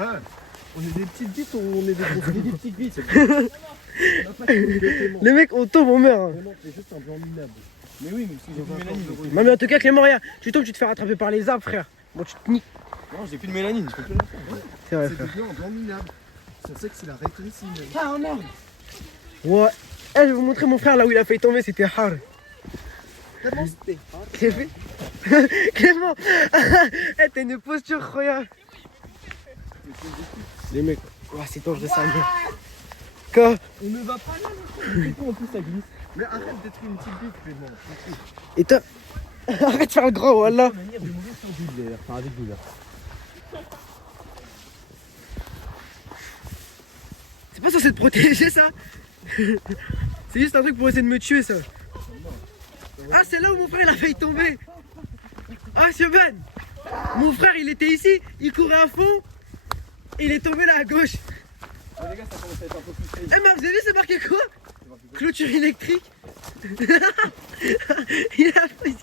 Ah, on est des petites bites ou on est des grosses bites? Des petites bites. Les mecs, on tombe, on meurt. Hein. Vraiment, c'est juste un blanc minable. Mais oui, mais si j'ai plus de mélanine. Non, mais en tout cas, Clément, regarde, tu tombes, tu te fais rattraper par les arbres, frère. Bon, tu te niques. Non, j'ai plus de mélanine, je peux plus rien faire. C'est vrai, C'est frère. du blanc minable. C'est ça que c'est la rétrécine. Ah, non. Ouais. Eh, je vais vous montrer mon frère là où il a failli tomber, c'était hard. Comment c'était? C'est fait. Clément, eh, t'as une posture, regarde. Les mecs, ouais, c'est dangereux ça. Quoi? On ne va pas là, du coup en plus ça glisse. Mais arrête d'être une petite bite, Clément. Et toi? Arrête de faire le grand, voilà. De manière de mourir sans douleur, enfin avec douleur. C'est pas censé te protéger ça. C'est juste un truc pour essayer de me tuer ça. Ah, c'est là où mon frère il a failli tomber. Ah, monsieur Ben, mon frère il était ici, il courait à fond et il est tombé là à gauche. Ah, les gars, ça commence à être un peu plus crazy. Eh, mais vous avez vu, c'est marqué quoi? Clôture électrique. Il a failli...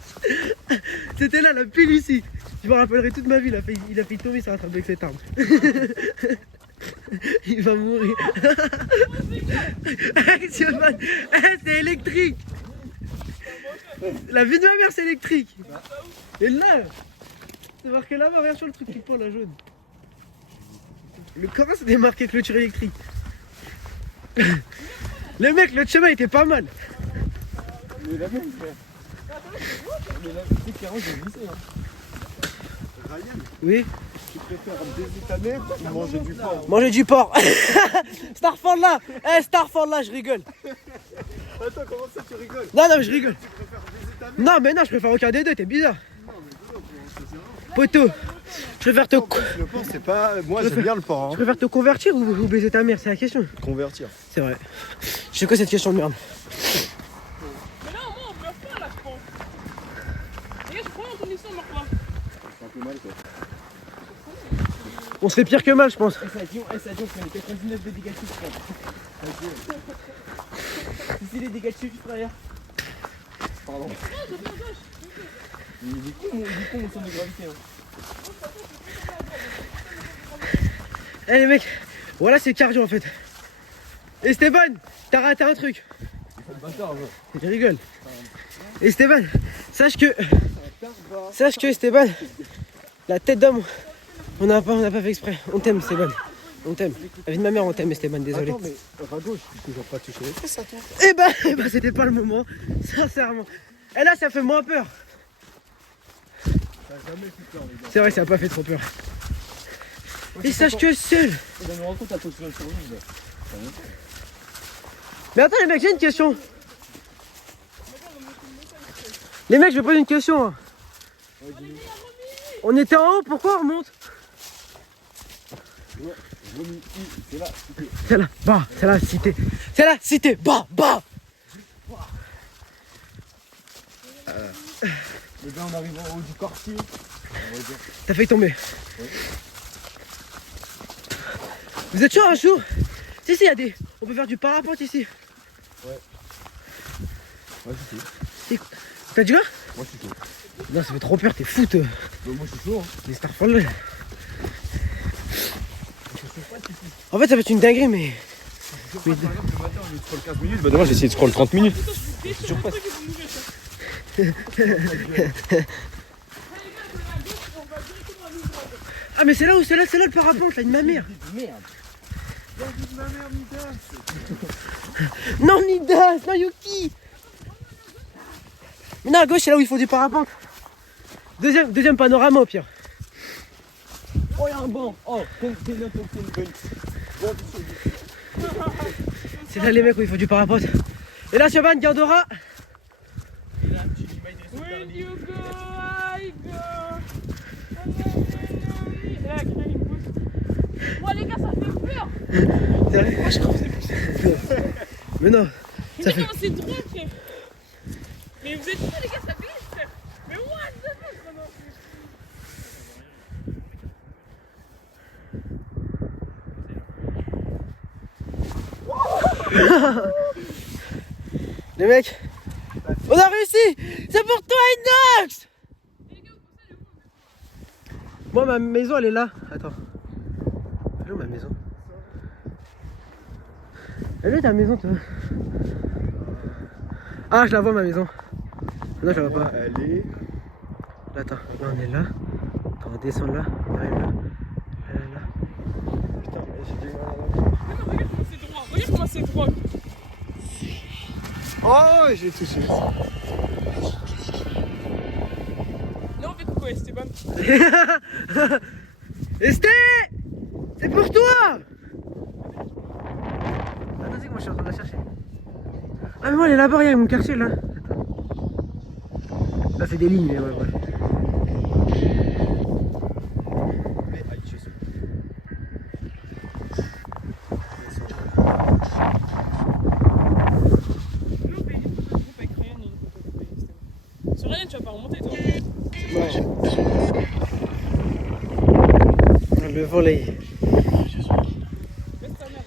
C'était là la pile ici. Je me rappellerai toute ma vie, il a failli tomber, il s'est rattrapé avec cette arme. Il va mourir. C'est électrique. La vie de ma mère c'est électrique. Et là, c'est marqué là-bas, regarde sur le truc qui pend la jaune. Le Coran c'était marqué clôture électrique. Le mec, le chemin était pas mal. Mais la même, frère. Mais là, tu sais, clairement, j'ai glissé. Hein. Ryan, Oui. tu préfères baiser ta mère ou manger du porc? Manger du porc. Starfall là. Eh, Starfall là, je rigole. Attends, comment ça tu rigoles? Non, non, je rigole. Tu préfères baiser ta mère? Non, mais non, je préfère aucun des deux, t'es bizarre. Non, mais non, c'est un... Poteau, je préfère te, Le porc, c'est pas... Moi, j'aime bien le porc. je Hein. préfère te convertir ou baiser ta mère, c'est la question. Convertir. C'est vrai. Je sais quoi cette question de merde? Mais là, au moins, on meurt pas là, je pense. Les gars, je crois en condition, on meurt pas. C'est un peu mal, quoi. On se fait pire que mal, je pense. Ça dit, on fait les 99 de dégâts de chute, frère. C'est les dégâts de chute, frère. Pardon. Il est con, mon centre de gravité. Hein. Eh les mecs, voilà c'est cardio en fait. Esteban, t'as raté un truc. Je rigole. Esteban, sache que Esteban, la tête d'homme, on n'a pas fait exprès. On t'aime Esteban. On t'aime. La vie de ma mère on t'aime Esteban, désolé. Attends, mais Rago, je suis toujours pas touché les fesses à toi. Eh ben, c'était pas le moment, sincèrement. Et là ça fait moins peur. T'as jamais fait peur, les gars. C'est vrai, ça a pas fait trop peur. Et sache que seul. Je me rends compte à ton sur le survie. Mais attends les mecs, j'ai une question. Les mecs, je vais poser une question. Hein. On était en haut, pourquoi on remonte? C'est là, C'est là, bah, c'est la cité. C'est la cité, bah, bah. les gars, on arrive en haut du quartier. T'as failli tomber. Ouais. Vous êtes chaud un jour? Si, si, y a des. On peut faire du parapente ici. Ouais, je suis chaud. T'as dit quoi? Moi, je suis chaud. Non, ça fait trop peur, t'es fou, toi. Moi, je suis chaud. Hein. Les Starfall. En fait, ça va être une dinguerie, mais. Par exemple, le matin, on est scroll 15 minutes. Bah, demain, j'ai essayé de scroll 30 minutes. Toujours pas. Ah, mais c'est là où c'est là le parapente, là, de ma mère. Merde. La vie de ma mère, Midas. Non, Nidas, non, Yuki. Mais non, à gauche, c'est là où il faut du parapente. Deuxième panorama, au pire. Oh, il y a un banc. Oh, container. Bon, C'est là les mecs où il faut du parapente. Et là, Chaban, Gardora. Where you go, I go. Et là, quelqu'un il me pousse. Moi, les gars, ça fait peur. C'est vrai? Ah, je crois que c'est possible. Mais non, ça fait. Mais c'est drôle, frère. Mais vous êtes fous, les gars, ça glisse, frère. Mais what the fuck, ça non. Les mecs, on a réussi. C'est pour toi, Inox. Moi, ma maison, elle est là. Attends. Elle est où ma maison? Elle est où ta maison toi? Ah je la vois ma maison. Non je la vois pas. Elle est. Là, attends, là on est là. Attends, on va descendre là. On arrive là. Là. Putain, j'ai du mal à la. Non, regarde comment c'est droit. Regarde comment c'est droit. Oh, j'ai touché. Non, on fait coucou Esteban. Esté! C'est pour toi! Attends, c'est que moi je suis en train de la chercher. Ah, mais moi elle est là-bas, regarde mon quartier là. Attends. Là c'est des lignes, mais ouais, bref. Mais aïe, je suis. Non, mais il faut un groupe avec Ryan et une photo avec Esteban. Sur Ryan, tu vas pas remonter toi. Le volet.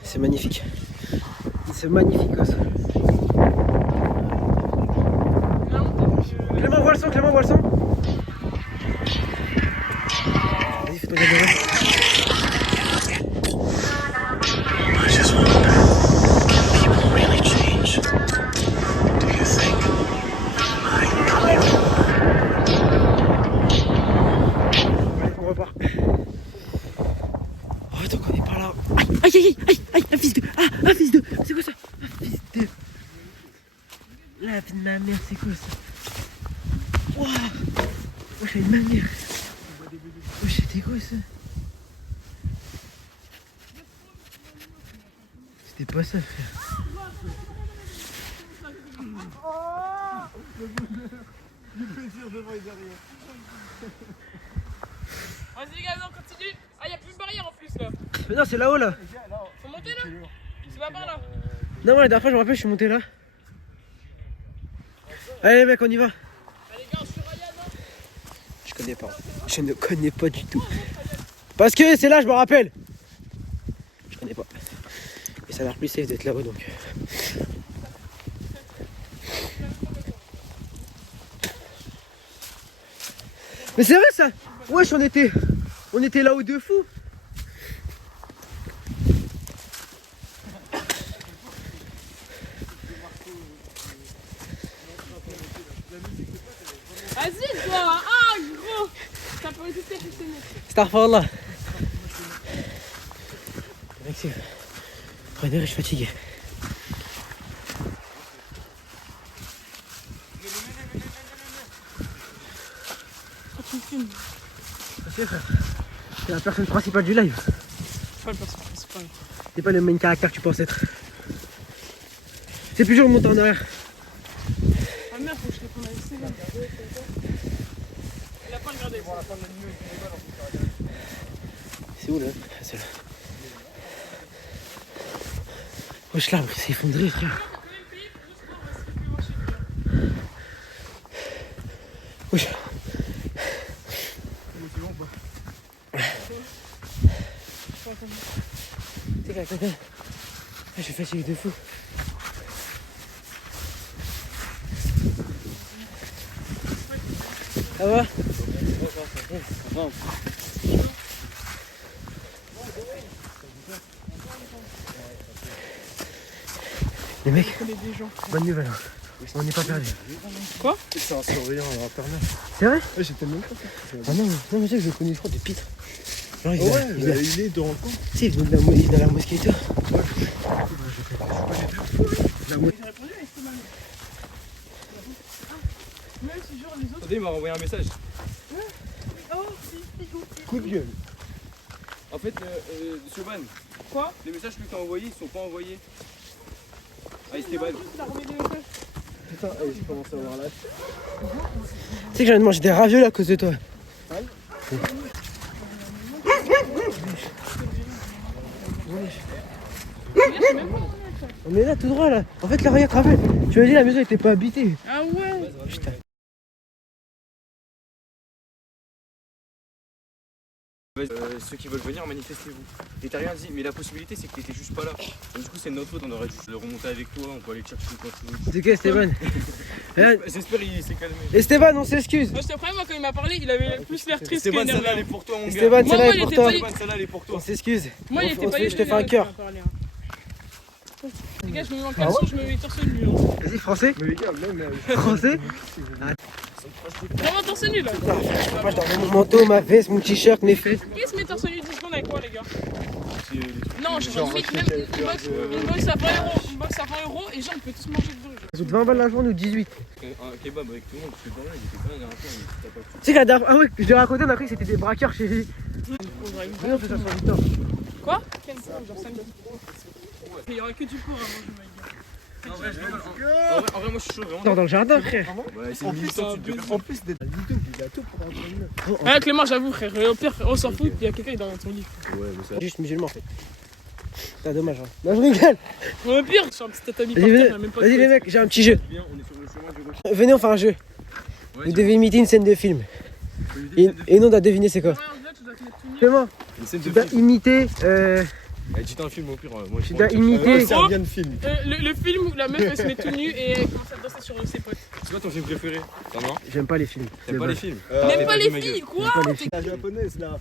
C'est magnifique. C'est magnifique aussi. Clément, vois le son, Clément, vois le son. Vas-y, fais-toi galérer. Allez, on repart. Oh, attends qu'on est par là. Aïe, un fils de. Ah, un fils de. C'est quoi ça? Un fils de. La vie de ma mère, c'est quoi ça? Wouah! Oh, j'ai une ma mère. Oh, c'était quoi ça? C'était pas ça, frère. Du plaisir devant les arrières. Vas-y les gars, on continue. Ah, y'a plus de barrière en plus là. Mais non, c'est là-haut là. Faut monter là. C'est pas par là. Non, moi la dernière fois, je me rappelle, je suis monté là. Allez, mec, on y va. Allez les gars, je suis Ryan. Hein. Je connais pas. Je ne connais pas du tout. Parce que c'est là, je me rappelle. Je connais pas. Et ça a l'air plus safe d'être là-haut donc. Mais c'est vrai ça. Wesh, on était là-haut de fou. Vas-y toi. Ah gros. Ça peut résister, c'est mieux. Starfallah. Mec, c'est. Prenez, je suis fatigué. C'est frère. C'est la personne principale du live. C'est pas le personnage principal. C'est pas le main caractère que tu penses être. C'est plus dur de monter en arrière. Ah merde, faut que je réponde à Esteban. Il a pas regardé. C'est où là? Ah, c'est là. Wesh, l'arbre il s'est effondré, frère. Wesh. C'est quoi, quelqu'un? Je suis fatigué de fou. Ça va? Les mecs, bonne nouvelle, hein. On n'est pas perdu. Quoi? C'est un surveillant en internat. C'est vrai? Ouais, j'étais même pas ça. Ah non, mais tu sais que je le connais, je crois, de Pitre. Genre, Il est dans le coin. Tu sais, il venait de la mosquée et tout. Même si genre les autres. Attendez, il m'a renvoyé un message. Oh, Coup de gueule. En fait, Siobhan, quoi? les messages que tu as envoyés, ils sont pas envoyés. Ah, Esteban. Il a remis des messages. Putain, j'ai commencé à avoir l'âge. Tu sais que j'en ai mangé des raviolis à cause de toi. On est là tout droit là. En fait, là, regarde, rappelle. Tu m'as dit la maison était pas habitée. Ah ouais. Putain. Ceux qui veulent venir, manifestez-vous. Et t'as rien dit, mais la possibilité c'est que t'étais juste pas là. Donc, du coup, c'est de notre faute, on aurait dû le remonter avec toi, on peut aller le chercher quand tu veux. C'est quoi, Esteban? J'espère qu'il s'est calmé. Esteban, on s'excuse. Moi, je te promets, moi, quand il m'a parlé, il avait plus l'air triste Esteban, qu'énervé. celle-là, elle est pour toi, mon gars. Esteban, Moi, celle-là il est pour était toi. pas- Esteban, celle-là, elle est pour toi. On s'excuse. Moi, il était pas Je te fais un cœur. Les gars, je me mets en caleçon, je me mets torse nu. Hein. Vas-y, français. Mais les gars, même. Français. Vraiment torse nu là. Moi, je dois mon manteau, ma veste, mon t-shirt, mes fesses. Qui se met torse nu 10 secondes avec quoi, les gars? Non, je limite même une box à 20 euros. Une box à 20 euros et genre, on peut tous manger dedans. Ça coûte 20 balles la journée ou 18. Un kebab avec tout le monde, je suis pas là, il était pas là, il y a un temps, mais t'as pas Tu sais que la dernière fois, ah ouais, je l'ai raconté, on a cru que c'était des braqueurs chez lui. Non, c'est ça, sur Victor. Quoi? Quel genre 5 il y aura que du porc à manger, my gars. En vrai, moi je suis chaud, vraiment. Attends, dans le jardin, frère. Ouais, c'est une mission, tu peux faire. En plus d'être Lido, il a tout pour rentrer une meuf. Ah, Clément, j'avoue, frère, au pire, on s'en fout, il y a quelqu'un dans ton lit. Ouais, mais ça. Juste musulman en fait. C'est dommage. Hein. Non, je rigole. Au pire, je suis un petit tatami par Vas-y, terre, venez, il y a même pas de vas-y les couette. mecs, j'ai un petit jeu. Bien, on est sur le chemin du retour. Venez, on fait un jeu. Vous devez imiter une scène de film. Et nous, on doit deviner c'est quoi. Ouais, en fait, tu dois te mettre tout nu. Comment? Une scène Tu de dois film. imiter. Eh, dis-toi un film au pire, moi Tu je dois imiter. C'est un bien de film. Le film où la meuf elle se met tout nu et elle commence à danser sur ses potes. C'est quoi ton film préféré? T'en as un? J'aime pas les films. T'aimes pas les films? N'aime pas les ma filles, gueule. quoi? J'aime pas les films. La japonaise là.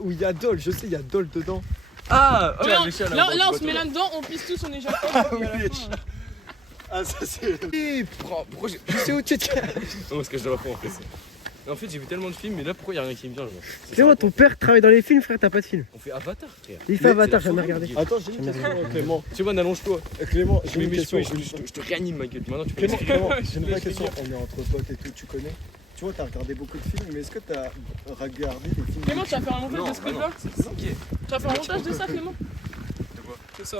Où il y a Dol, je sais, il y a Dol dedans. Ah, Ouais, là, on se met là-dedans, on pisse tous, on est japonais. et à la fin, Ah, ça c'est. Pourquoi je sais où tu te. Non, parce que je dois la faire en fait. En fait, j'ai vu tellement de films, mais là pourquoi il y a rien qui me vient, genre? Clément, ton père travaille dans les films, frère, t'as pas de film. On fait Avatar, frère. Il fait Avatar, j'ai jamais regardé. Attends, j'ai une question, Clément. Tu vois, allonge-toi. Clément, Je j'ai mets une mes question. cheveux et je te réanime, ma gueule. Maintenant, tu peux Clément, m'expliquer. j'ai une vraie question. On est entre potes et tout, tu connais. Tu vois, t'as regardé beaucoup de films, mais est-ce que t'as regardé des films? Clément, tu vas faire un montage Non, de ce ah non, clip-là? c'est ok. Tu vas faire un montage de ça, Clément? De quoi? C'est ça.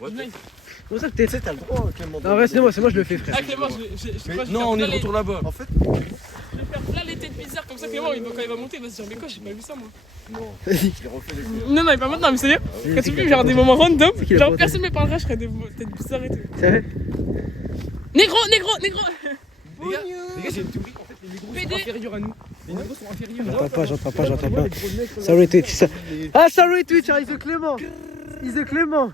What? Nice. C'est pour ça que t'es. Tu sais, t'as le droit, Clément. Non, reste moi, c'est moi, je le fais, frère. Ah, Clément, je Mais Non, on est de retour là-bas. En fait, Je vais faire plein les têtes bizarres comme ça, Clément, quand il va monter, il va se dire, mais quoi, j'ai pas vu ça, moi. non. Vas-y. Je refait les films. Non, il va maintenant, mais sérieux, Ah quand tu veux genre des moments random, C'est qui la genre pointe personne me parlera, je ferai des têtes bizarres et tout. C'est vrai? Négro! Les gars, j'ai une théorie. En fait, les négros PD. sont inférieurs à nous. Les négros sont inférieurs. J'entends pas. Sorry Twitch. Ah, sorry Twitch, hein, Isaac Clément. Isaac Clément.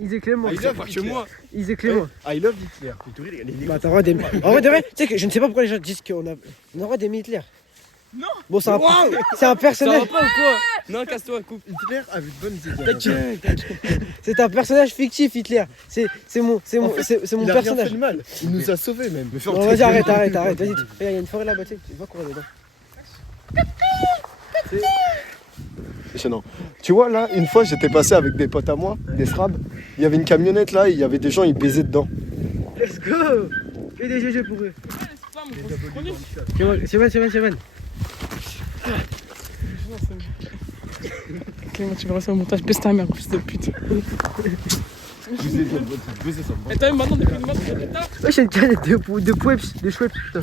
Isaac Clément. Ah, il a pas que moi. Isaac Clément. I love Hitler. Bah, t'as le droit d'aimer. En vrai, de vrai, tu sais que je ne sais pas pourquoi les gens disent qu'on a le droit d'aimer Hitler. Non. Bon, c'est un Ça personnage. va pas ou quoi? Non, casse-toi, coupe. Hitler avait de bonnes idées. C'est un personnage fictif, Hitler. C'est mon En fait, c'est mon Il a rien fait personnage. de mal. Il nous a sauvés même. Me fais Non, entrer. vas-y, arrête. Vas-y, regarde, il y a une forêt là-bas, tu sais, tu vas courir dedans. Gênant. Tu vois là, une fois j'étais passé avec des potes à moi, des SRAB. Il y avait une camionnette là, il y avait des gens, ils baisaient dedans. Let's go. Et des GG pour eux. C'est pas mon gros. C'est bon. Clément, tu verras ça au montage, baisse ta mère, fils de pute. Baiser ça. Et t'as vu maintenant depuis une mois, tu fais des tas. Ouais, j'ai une canette de Pweps, de Schweppes, putain.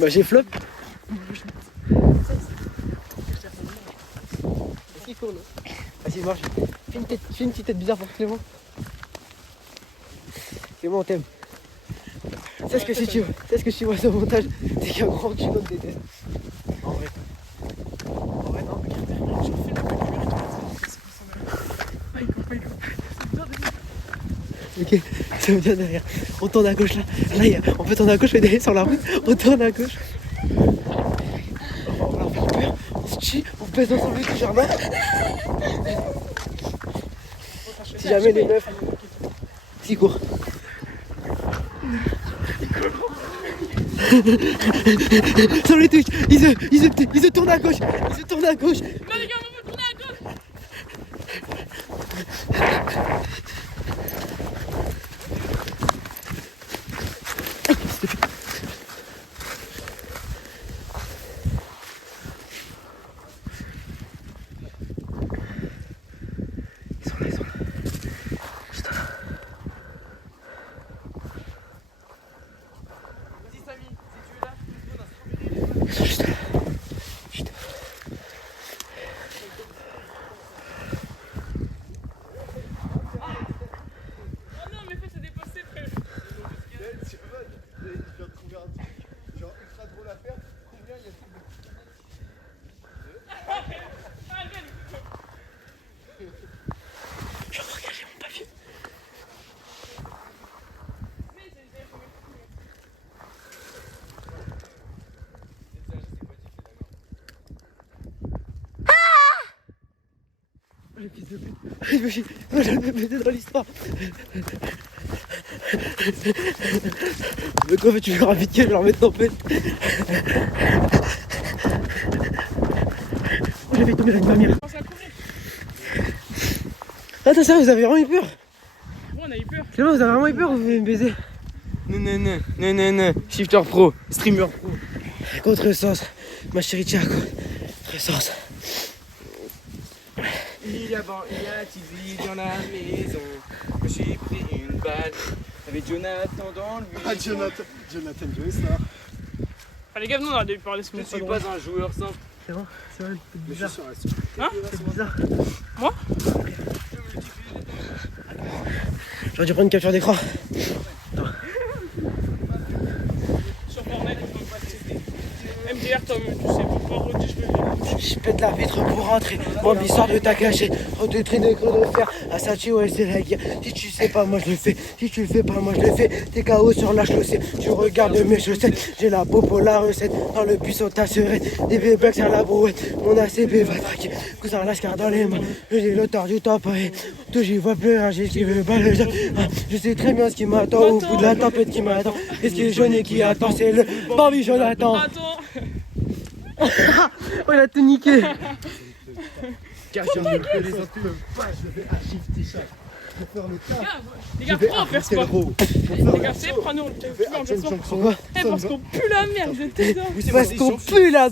Bah, j'ai flop. Vas-y, marche. Fais une petite tête bizarre pour Clément. Clément, on t'aime. C'est ce que si tu vois ce montage, c'est qu'un grand culot te déteste. En vrai. En vrai, non. Ok, ça me vient derrière. On tourne à gauche là. On peut tourner à gauche, mais derrière sur la route. On tourne à gauche. On va leur faire peur. On se tue, on pèse ensemble du jardin. Si jamais les meufs. Si court. Sur les Twitch, ils se tournent à gauche. Non, les gars, on va tourner à gauche. Ils sont là. Vas-y, Samy, si tu es là, Ils sont juste là. fils de pute. Moi, je vais péter dans l'histoire. Mais quoi, tu veux rapide, je vais leur mettre en paix. J'ai fait tomber la marmire. Attends, ça, vous avez vraiment eu peur? Bon, on a eu peur. Clément, vous avez vraiment eu peur ou vous voulez me baiser? Non. Shifter pro, streamer pro. Contresens, ma chérie Tchako. Contresens. Il y a TV dans la maison. J'ai pris une balle avec Jonathan dans le bus. Ah, Jonathan Joe Star. Ah, les gars, nous on a dû parler ce Je moment. suis pas un joueur simple. C'est bon, c'est vrai, c'est Mais je bizarre. suis sur la suite. Hein? C'est bizarre. Moi? J'aurais dû prendre une capture d'écran. Sur Fortnite, ils font pas de MDR, Tom, tu sais pourquoi redis, je me fais. Je pète la vitre pour rentrer. Bambi sort de ta cachette. Rentre train de creux de fer. Assachi, ouais, c'est la guerre. Si tu sais pas, moi je le fais. Si tu le fais pas, moi je le fais. T'es KO sur la chaussée. Tu regardes mes chaussettes. J'ai la peau pour la recette. Dans le buisson, ta serette. Des bébés à la brouette. Mon ACB va traquer. Cousin lascar dans les mains. J'ai le tort du temps pareil. Tout j'y vois pleurer. J'ai qui veut pas le jeu. Je sais très bien ce qui m'attend. Au bout de la tempête qui m'attend. Et ce qui est jaune et qui attend, c'est le Bambi Jonathan. Attends. Oh, il a tout niqué. Car je ne plaisante pas, je vais à shifter ça. Pour faire le taf. Les gars, pourquoi on perce pas? Les gars, c'est prends-nous, on perce pas. Pourquoi? Eh, parce qu'on pue la merde, je te dis. Parce qu'on pue là.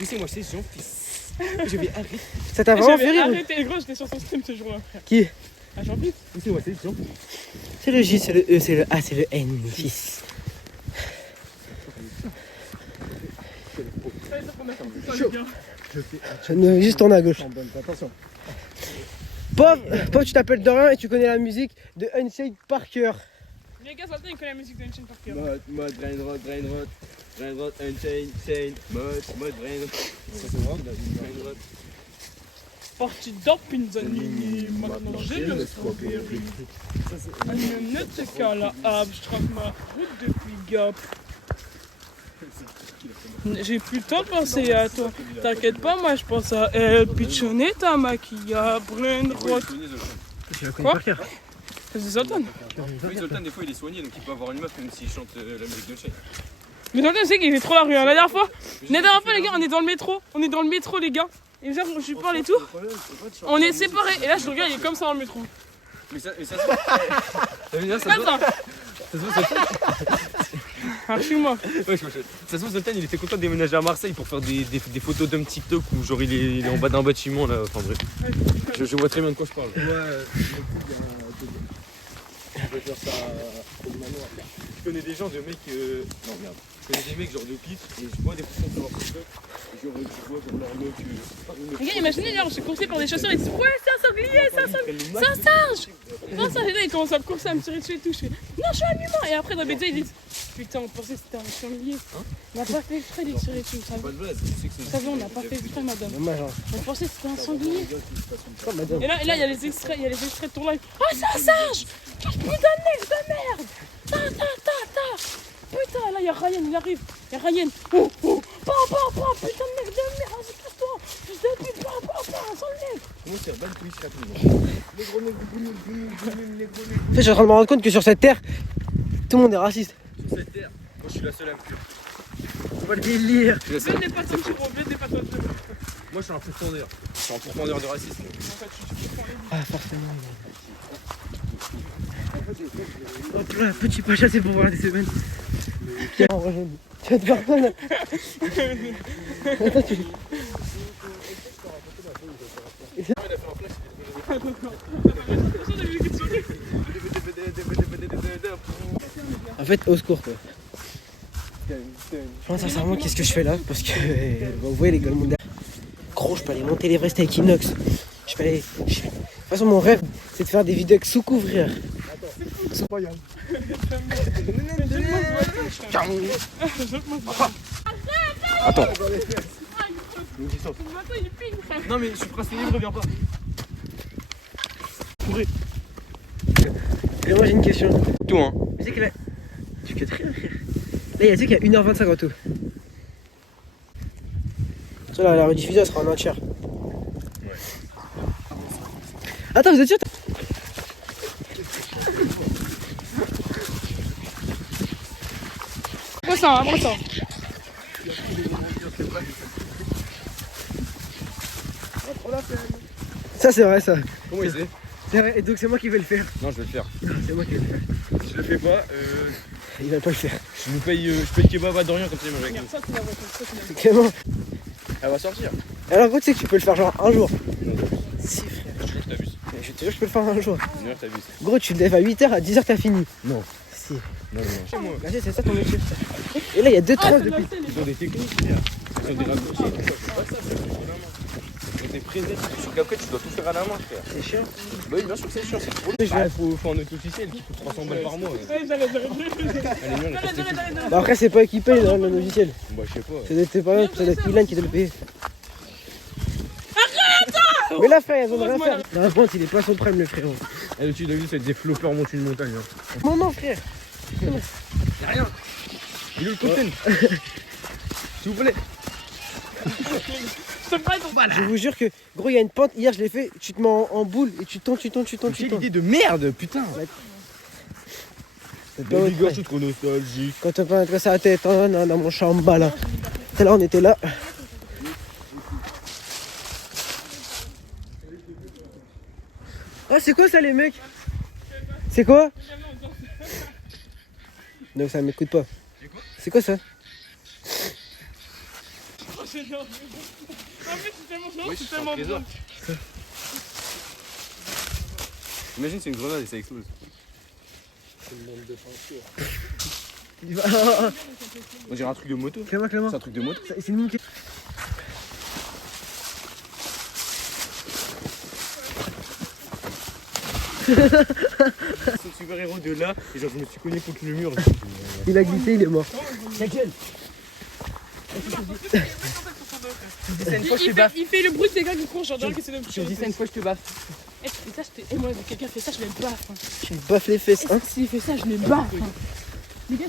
Laissez-moi, c'est Jean-Fils. Je vais arrêter. Ça t'a vraiment fait J'avais rire? arrêté, gros, j'étais sur son stream ce jour-là, frère. Qui? Ah, Jean-Philippe. Laissez-moi, c'est Jean-Fils. C'est le J, c'est le E, c'est le A, c'est le N, fils. Juste tourne à gauche. Attention. Pop, tu t'appelles Dorian et tu connais la musique de Unchained par cœur. Les gars, ça il connaît la musique d'Unchained par cœur. Mode, Brainrot, Unchained, Chain, mode, Brainrot. Ça c'est vrai, Brainrot. Parti d'op in Zanini, maintenant j'ai le strawberry. Une note qu'à la hab, je trace ma route depuis Gap. J'ai plus le temps de penser à toi. T'inquiète pas, moi je pense à elle. Pichonnette à Maquilla, Brainrot. Tu la connais Quoi? par cœur. C'est Zoltan. Oui, Zoltan, des fois il est soigné donc il peut avoir une meuf même s'il chante la musique de Chain. Mais Zoltan, c'est qu'il fait trop la rue. Hein. La dernière fois, les gars, on est dans le métro. On est dans le métro, les gars. Et genre, je lui parle et tout. On est séparés. Et là, je le regarde, il est comme ça dans le métro. Mais ça se voit. Ça veut dire ça se voit. Attends. Ça se voit, Zoltan. Alors, suis-moi. Ouais, ça se voit, Zoltan, il était content de déménager à Marseille pour faire des photos d'hommes TikTok où genre il est en bas d'un bâtiment là. Enfin bref. Je vois très bien de quoi je parle. Je vais faire ça au manoir. Je connais des gens de mecs. Non, merde. Je connais des mecs genre de pif et je vois des photos sur leur TikTok. Et genre, tu vois genre leur look. Les gars, imaginez, là, on se fait courser par des chasseurs. Ils disent ouais, c'est un sanglier, c'est un sanglier. C'est un singe. Non, ça, et là, ils commencent à me courser, à me tirer dessus et tout. Je fais non, je suis un humain. Et après, dans les médias, ils disent putain, on pensait que c'était un sanglier. On n'a pas fait exprès de les tirer dessus. Pas de blague, tu sais que Vous savez, on n'a pas fait exprès, madame. Dommage, hein. On pensait que c'était un sanglier. Oh, madame. Et là, il y a les extraits de ton live. Oh, c'est un singe. Putain de mec de merde. Putain, là, il y a Ryan, il arrive. Il y a Ryan. Oh, putain de mec de merde. Vas-y, casse-toi. Fils de pute, un sanglier. comment faire bonne police rapidement. Les gros mecs, En fait, je suis en train de me rendre compte que sur cette terre, tout le monde est raciste. sur cette terre. Moi je suis la seule à me tuer. C'est pas le délire. Je suis la seule. Venez pas toi, venez pas toi. Moi je suis un pourfendeur. Je suis un pourfendeur de racisme. Ah, forcément. Hop là, petit pas chassé pour voir des semaines. Tiens, rejoins. Tu vas te faire mal. Attends, tu... En fait, au secours quoi. Je pense sincèrement qu'est-ce que je fais là parce que vous voyez les gars, le monde derrière. Gros, je peux aller monter l'Everest avec Inox. Je peux aller. De toute façon, mon rêve, c'est de faire des vidéos avec Soukou, frère. Attends. Il pique, frère. Non mais je suis presque libre, reviens pas. Et moi j'ai une question. Tout hein. Tu sais que là. Tu fais très bien, frère. Là, il y a, tu sais qu'il y a 1h25 en tout. Ça, là, la rediffusion, elle sera en entière. Attends, vous êtes sûr? Après ça. Ça, c'est vrai, ça. Comment il sait? C'est vrai, et donc c'est moi qui vais le faire. Non, je vais le faire. Non, c'est moi qui vais le faire. Si je le fais pas, Il va pas le faire. je paye kebab à Dorian comme ça il mange avec nous. Regarde ça, tu vas voir comme ça, tu vas voir. C'est Clément. Elle va sortir. Alors, gros, tu sais que tu peux le faire genre un jour. Non, Si, frère. je crois que t'abuses. Mais je te jure que je peux le faire un jour. Une heure t'abuses. Gros, tu te lèves à 8h, à 10h, t'as fini. Non. Si. Non, non, non. Chez moi. Vas-y, c'est ça ton métier. Et là, il y a deux Ah, trans c'est depuis. la scène, Ils ont des techniques, frère. Ils ont des raccourcis. C'est pas ça, c'est ils ont des préserves. Sauf qu'après, tu dois tout faire à la main, frère. C'est chiant. Bah oui, bien sûr que c'est chiant, c'est trop. Je vais- Faut un auto officiel qui coûte 300 balles par mois. Ouais, j'arrête. Allez, viens, J'arrête. Bah, après, c'est pas équipé le logiciel. Bah, je sais pas. C'est pas Ilan qui doit le payer. Mais là, frère, ils ont rien faire. La vente, il est pas son prime, le frérot. Eh, tu l'as vu, c'est des floppers montent une montagne. Hein. Maman, frère. Y'a rien. Il est où le content? S'il vous plaît. Je vous jure que, gros, il y a une pente. Hier, je l'ai fait. Tu te mets en boule et tu tombes. Quelle idée de merde, putain. C'est pas votre Bigard, prime. je suis trop nostalgique. Quand on peut ça à la tête, hein, dans mon chamba là. Tout à l'heure, on était là. Ah, c'est quoi ça, les mecs? C'est quoi? Donc ça m'écoute pas. C'est quoi ça? En fait, c'est tellement long, Oui, c'est c'est un tellement trésor. bon. Imagine, c'est une grenade et ça explose. Il va... On dirait un truc de moto. Clément, Clément. C'est un truc de moto. C'est une montée. C'est le super héros de là. Et genre, je me suis cogné contre le mur. Il a glissé, il est mort. Ta gueule. Il fait le bruit de quelqu'un qui court, genre que c'est le Je te dis ça une fois, je te baffe. moi, quelqu'un fait ça, je le baffe. Hein. Je lui baffe les fesses, hein. S'il fait ça, je le baffe. Hein. Les gars,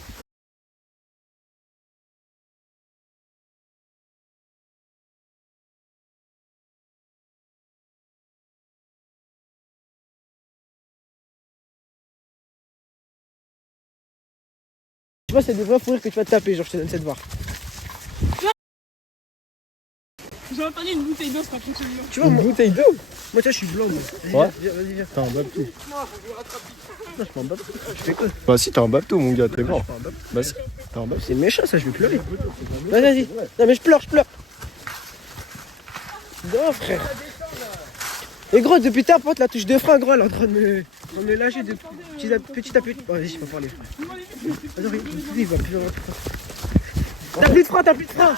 Tu vois, c'est des vrais fous rires que tu vas te taper, genre je te donne cette barre. j'ai entendu une bouteille d'eau quand tu me Tu vois, Une moi, bouteille d'eau. moi, tu vois, je suis blanc. Moi. Ouais. Vas-y, viens. T'as un baptou. Non, je m'en bats. Je fais quoi? Bah si, t'as un baptou, mon gars, t'es mort. Bah si. C'est méchant, ça, je vais pleurer. Vas-y. Non, mais je pleure. Non, frère. Et gros, depuis ta pote, la touche de frein, gros, elle est en train de me lâcher de petit à petit. Oh, vas-y, je peux parler, frère. Attends, il va plus. T'as plus de frein.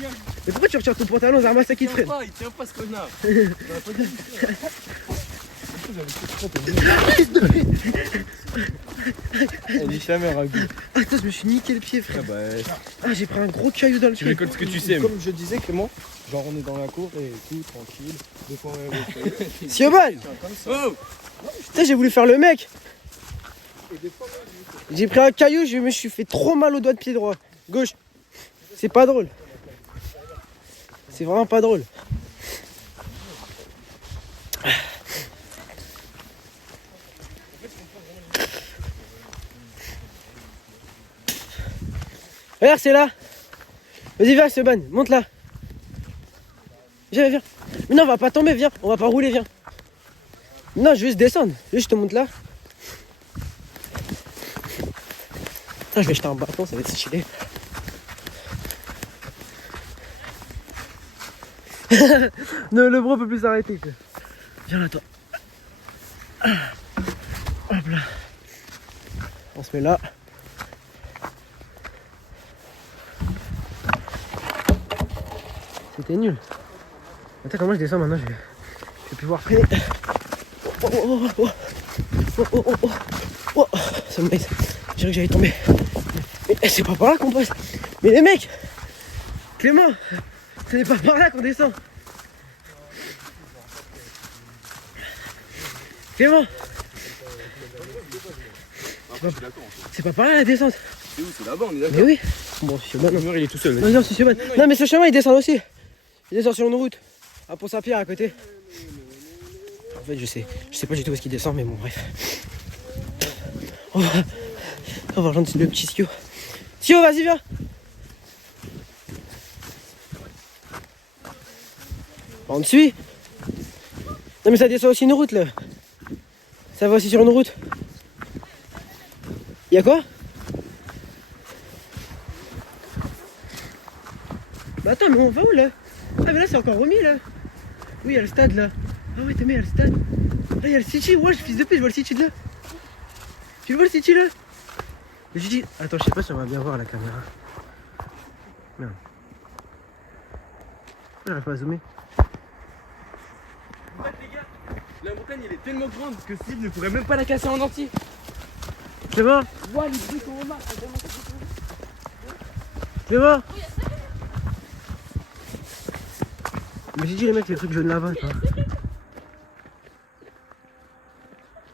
Mais pourquoi tu retires ton pantalon, Zarma, ça qui te freine? Il tient pas ce connard. Elle est jamais ragoût. Attends, je me suis niqué le pied, frère. Ah bah, Ah, j'ai pris un gros caillou dans le tu pied. récoltes ce que tu sais. Comme je disais, Clément, genre on est dans la cour et tout, tranquille. Des fois, Sioban! Oh. Tu sais, j'ai voulu faire le mec. J'ai pris un caillou, je me suis fait trop mal au doigt de pied droit. Gauche. C'est pas drôle. C'est vraiment pas drôle. Regarde, c'est là. Vas-y, viens, Sioban, monte là. Viens. Mais non, on va pas tomber, viens. On va pas rouler, viens. Non, je vais juste descendre. Juste, je te monte là. Putain, je vais jeter un bâton, ça va être stylé. Non, le bro peut plus s'arrêter. Quoi. Viens là, toi. Hop là. On se met là. C'était nul. Attends, comment je descends maintenant, je vais pouvoir freiner. Oh, ça me baisse. Je dirais que j'allais tomber. Mais c'est pas par là qu'on passe. Mais les mecs, Clément, ce n'est pas par là qu'on descend. Clément, c'est pas par là la descente. C'est où? C'est là-bas, on est d'accord. Mais oui. Bon, c'est bon. Le mur, il est tout seul. Non, c'est bon. Non, mais ce chemin il descend aussi. Il descend sur une route. À Pont-Saint-Pierre à côté. fait, je sais pas du tout où est-ce qu'il descend, mais bon, bref. On va rejoindre le petit Sio. Sio, vas-y, viens. On te suit. Non, mais ça descend aussi une route, là. Ça va aussi sur une route. Y'a quoi? Bah attends, mais on va où, là? Ah, mais là, c'est encore remis, là. Oui, y'a le stade, là. Ah ouais, t'as mis, y'a le stade. Là, y'a le City. Ouais, fils de pute, je vois le City de là. Tu le vois, le City, là? Le City. Attends, je sais pas si on va bien voir la caméra. Merde. J'arrive pas à zoomer. En fait, les gars, la montagne elle est tellement grande que Steve ne pourrait même pas la casser en entier. Tu vois? Ouais, les bruits qu'on remarque. Tu vois? Mais j'ai dit les mecs, les trucs jaunes là-bas, toi.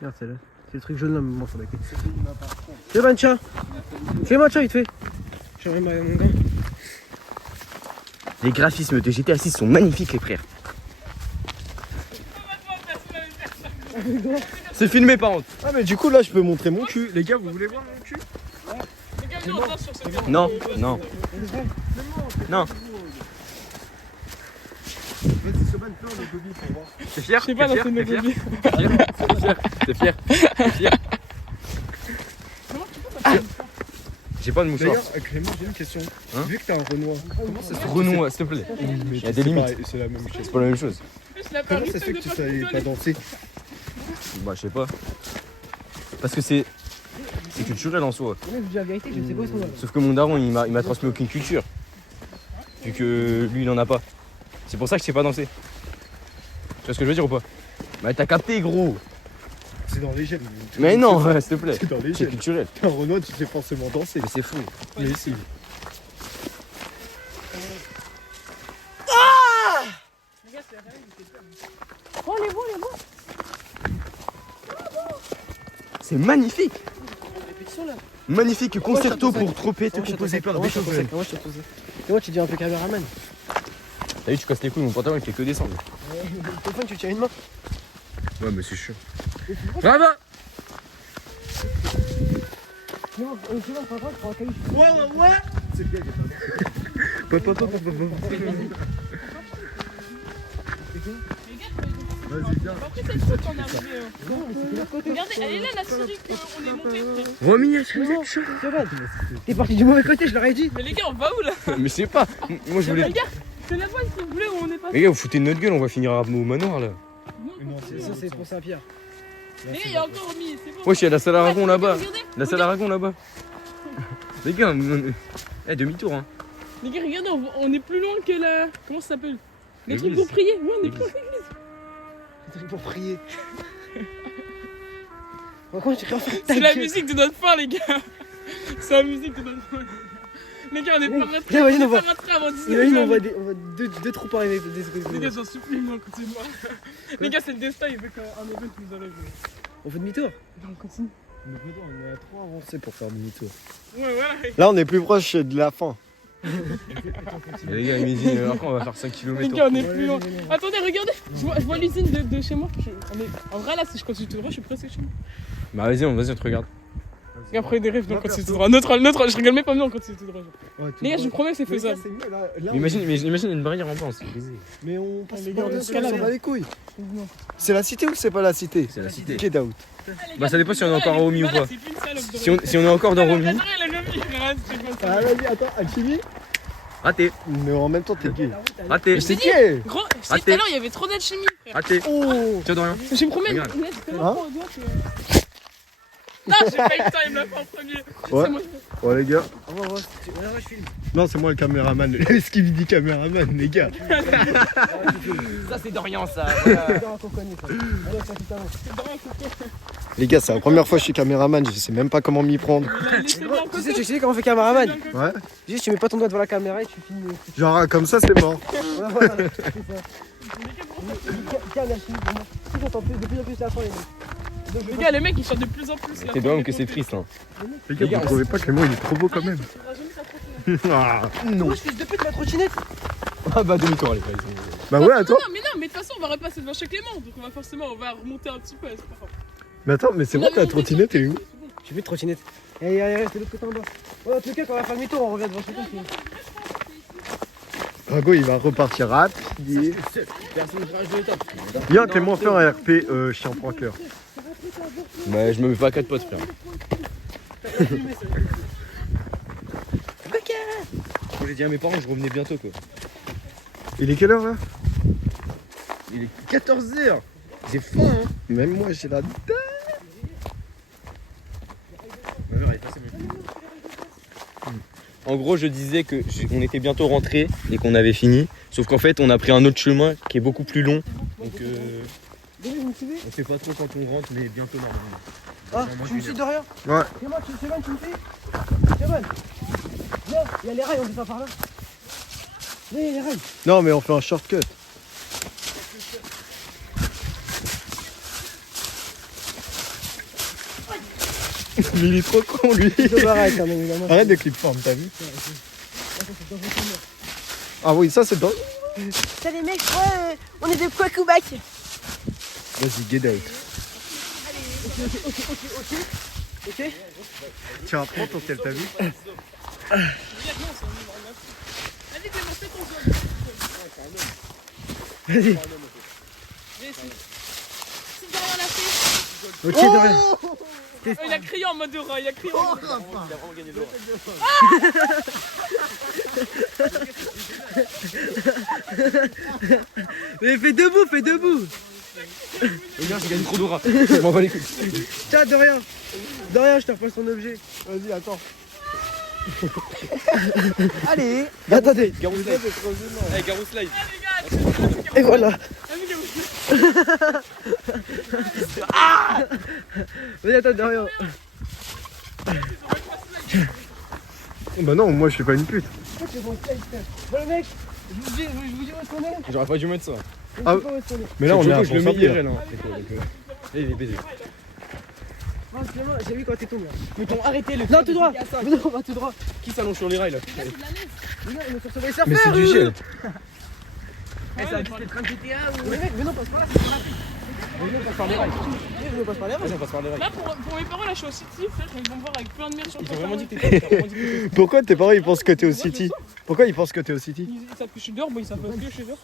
Regarde, c'est là. C'est le truc jaune là, mais bon, ça va être. Fais matcha. Fais matcha, il te fait. Je vais mon gars. Les graphismes de GTA 6 sont magnifiques, les frères. C'est filmé par contre. Ah, mais du coup, là, je peux montrer mon cul. Les gars, vous voulez voir mon cul? Les gars, viens, on danse sur ce terrain. Non, non. Non. Vas-y, Soban, fais un gobi pour voir. T'es fier? Je sais pas, dans cette T'es fier? nouvelle. T'es fier? T'es fier? J'ai pas de mouchoir. D'ailleurs, Clément, j'ai une question. Hein? Vu que t'es un Renoir, comment ça se fait? Renou, s'il te plaît. Il y a des limites. C'est la même chose. C'est pas la même chose. Plus la Comment Paris, ça se fait que tu de savais pas pistolet. danser? Bah, je sais pas. Parce que c'est culturel en soi. Je dis la vérité, je sais pas où ils sont là. Sauf que mon daron, il m'a transmis aucune culture. Vu que lui, il en a pas. C'est pour ça que je sais pas danser. Tu vois ce que je veux dire ou pas? Bah, t'as capté, gros. C'est dans les gènes. Mais non, s'il te plaît. C'est dans les C'est gènes. culturel. T'es un Renoir, tu sais forcément danser. Mais c'est fou. Mais si. Oh, les bons, les bons. C'est magnifique. Les petits sont là. Magnifique concerto Ouais, pour trompette composé par Beethoven. Comment je te pose? Et moi, tu dis un peu caméraman. T'as vu, tu casses les couilles, mon pantalon il fait que descendre. Le téléphone, tu tiens une main. Ouais, mais c'est chiant. Ah bah Non, tu vois, par contre, prends un caillou. Ouais. C'est bien, Vas-y, viens. Après, c'est le foot qu'on est arrivé. Regardez, elle est là, la série qu'on est montée, frère. Romy, Vous êtes chaud. T'es parti du mauvais côté, je leur ai dit. Mais les gars, on va où là? mais c'est pas. Moi je voulais. Les gars, c'est la voie ici bleue où on est passé. Les gars, vous foutez de notre gueule, on va finir au manoir là. Non, Ça, c'est pour Saint-Pierre. Les gars, il y a encore remis, c'est bon. Wesh, il y a la salle Aragon là-bas. Regardez, La salle Aragon là-bas. Les gars, demi-tour hein. Les gars, regardez, on est plus loin que la. Comment ça s'appelle? Le truc L'église. pour prier. Ouais, on est plus loin que l'église. Un truc pour prier. Pourquoi tu faire ta C'est la gueule. musique de notre fin, les gars. C'est la musique de notre fin. Les gars, on est pas rentrés. Imagine, on voit- rentrés avant 19h. Imagine, on voit deux troupes arriver. Les gars, j'en supplie, non, continue-moi. Les gars, c'est le destin, il veut qu'un event nous arrive. On fait demi-tour. On continue. on est à 3 avancés pour faire demi-tour. Ouais, voilà. Là, on est plus proche de la fin. Les gars, ils me disent, après on va faire 5 km. Les gars, on est plus loin. Attendez, regardez, je vois l'usine de chez moi. En vrai, là, si je continue tout droit, je suis presque chez moi. Bah vas-y, on te regarde. Et après, des rêves, donc on continue tout droit. Notre, je rigole même pas, mais on continue tout droit. Les gars, je vous promets que c'est faisable. Mais imagine une barrière en bas, c'est brisé. Mais on passe Les par gars, on dessus, escalade. on s'en bat les couilles. C'est la cité ou c'est pas la cité? C'est la cité. Get out. Bah ça dépend si on est encore à Romy ou pas. C'est plus une salope de Si on est encore dans Romy, Ah, vas-y, attends, Alchimie. raté, Mais en même temps, t'es gay. raté, C'est dit. gay. Gros, je sais tout à l'heure, il y avait trop d'alchimie, frère. raté. Oh. Tiens, Dorian. Je me promets, Regarde. là, c'est tellement Hein trop au doigt que. Non, j'ai pas eu le temps, il me l'a fait en premier. Ouais. C'est moi. Ouais, les gars. On va voir. Je filme. Non, c'est moi le caméraman. Est-ce qu'il dit caméraman, les gars? Ça c'est Dorian ça. C'est dans un qu'on connaît, ça. Allez, ça, tout à l'heure. C'est vraiment coco. Les gars, c'est la première fois que je suis caméraman. Je sais même pas comment m'y prendre. Laissez-moi en Tu côté. sais comment on fait caméraman? Ouais. Juste, tu mets pas ton doigt devant la caméra et tu filmes. Genre, comme ça, c'est mort. Voilà, c'est ça. Tiens, la chimie pour moi. Si j'entends plus, de plus en plus la fin, les mecs. Donc, je Les gars, les mecs ils chantent de plus en plus là. T'es d'homme que c'est triste hein. Les gars, vous trouvez pas que Clément il est trop beau quand même? Ah, non. Moi, je fais de pute ma trottinette. Ah bah demi-tour allez. Bah ouais, attends. Non, mais de toute façon, on va repasser devant chez Clément. Donc, on va remonter un petit peu. C'est pas grave. Mais attends, mais c'est On bon, avait ta monté trottinette, sur- elle est où? J'ai vu de trottinette. Allez, c'est l'autre côté en bas. Ouais, en tout cas, quand on va faire demi-tour, on revient devant chez toi. Drago, il va repartir rapide. Personne ne fera jouer l'étape. Viens, Clément, fais un RP chien pranker. Bah, je me mets pas à 4 potes, frère. J'ai dit à mes parents, je revenais bientôt, quoi. Il est quelle heure là? Il est 14h. J'ai faim, hein. Même moi, j'ai la. En gros, je disais que on était bientôt rentré et qu'on avait fini. Sauf qu'en fait, on a pris un autre chemin qui est beaucoup plus long. Donc, on sait pas trop quand on rentre, mais bientôt normalement. Ah, tu me suis de rien? Ouais. C'est moi, c'est bon, tu me suis? C'est bon. Viens, il y a les rails, on descend par là. Viens, il y a les rails. Non, mais on fait un shortcut. Mais il est trop con, lui. Arrête, quand même, évidemment. Arrête de clip-form, t'as vu? Ah oui, ça c'est dans. Salut les mecs, ouais, on est des Kwakubak. Vas-y, get out. Ok. Tiens, prends ton tel, t'as vu? Vas-y, Clément, fais ton jeu. Vas-y. J'ai essayé. Si de rien l'a fait. Ok, de rien. Il a crié en mode rat, il a crié en mode rat. Mais fais debout, fais debout. Regarde, j'ai gagné trop d'aura. Je m'en bats les couilles. Tiens, de rien. De rien, je te repasse ton objet. Vas-y, attends. Allez. Attendez. Garou slide. Hey, Garou slide. Ah, les gars, Et voilà. la vidéo. Vas-y, attends, de rien. Bah non, moi je suis pas une pute. Bon, les mecs, je vous dis où est-ce qu'on est. J'aurais pas dû mettre ça. Ah, Je sais pas où est-ce qu'on est. mais là on est à je le mets Pont-Saint-Pierre. IRL. Hein. Il est baisé. Non, Clément, j'ai vu quand t'es tombé. Peut-on arrêter le Non, tout droit. Non, va tout droit. Qui s'allonge sur les rails là? Mais non, ils sont sur les Mais surfeurs. c'est du gel. Eh, ça a été train de GTA ou. Mais mec, mais non, passe par là, c'est pas rapide. On passe par les rails. Viens, on passe par là. Vas-y, on passe par les rails. Là, pour mes parents, là, je suis au City, frère. Ils vont me voir avec plein de merde sur le Ils ont vraiment dit pantalon. que t'étais. Pourquoi tes parents ils pensent que t'es au City? Pourquoi ils pensent que t'es au City? Ils savent que je suis dehors, bon, ils savent pas que je suis dehors.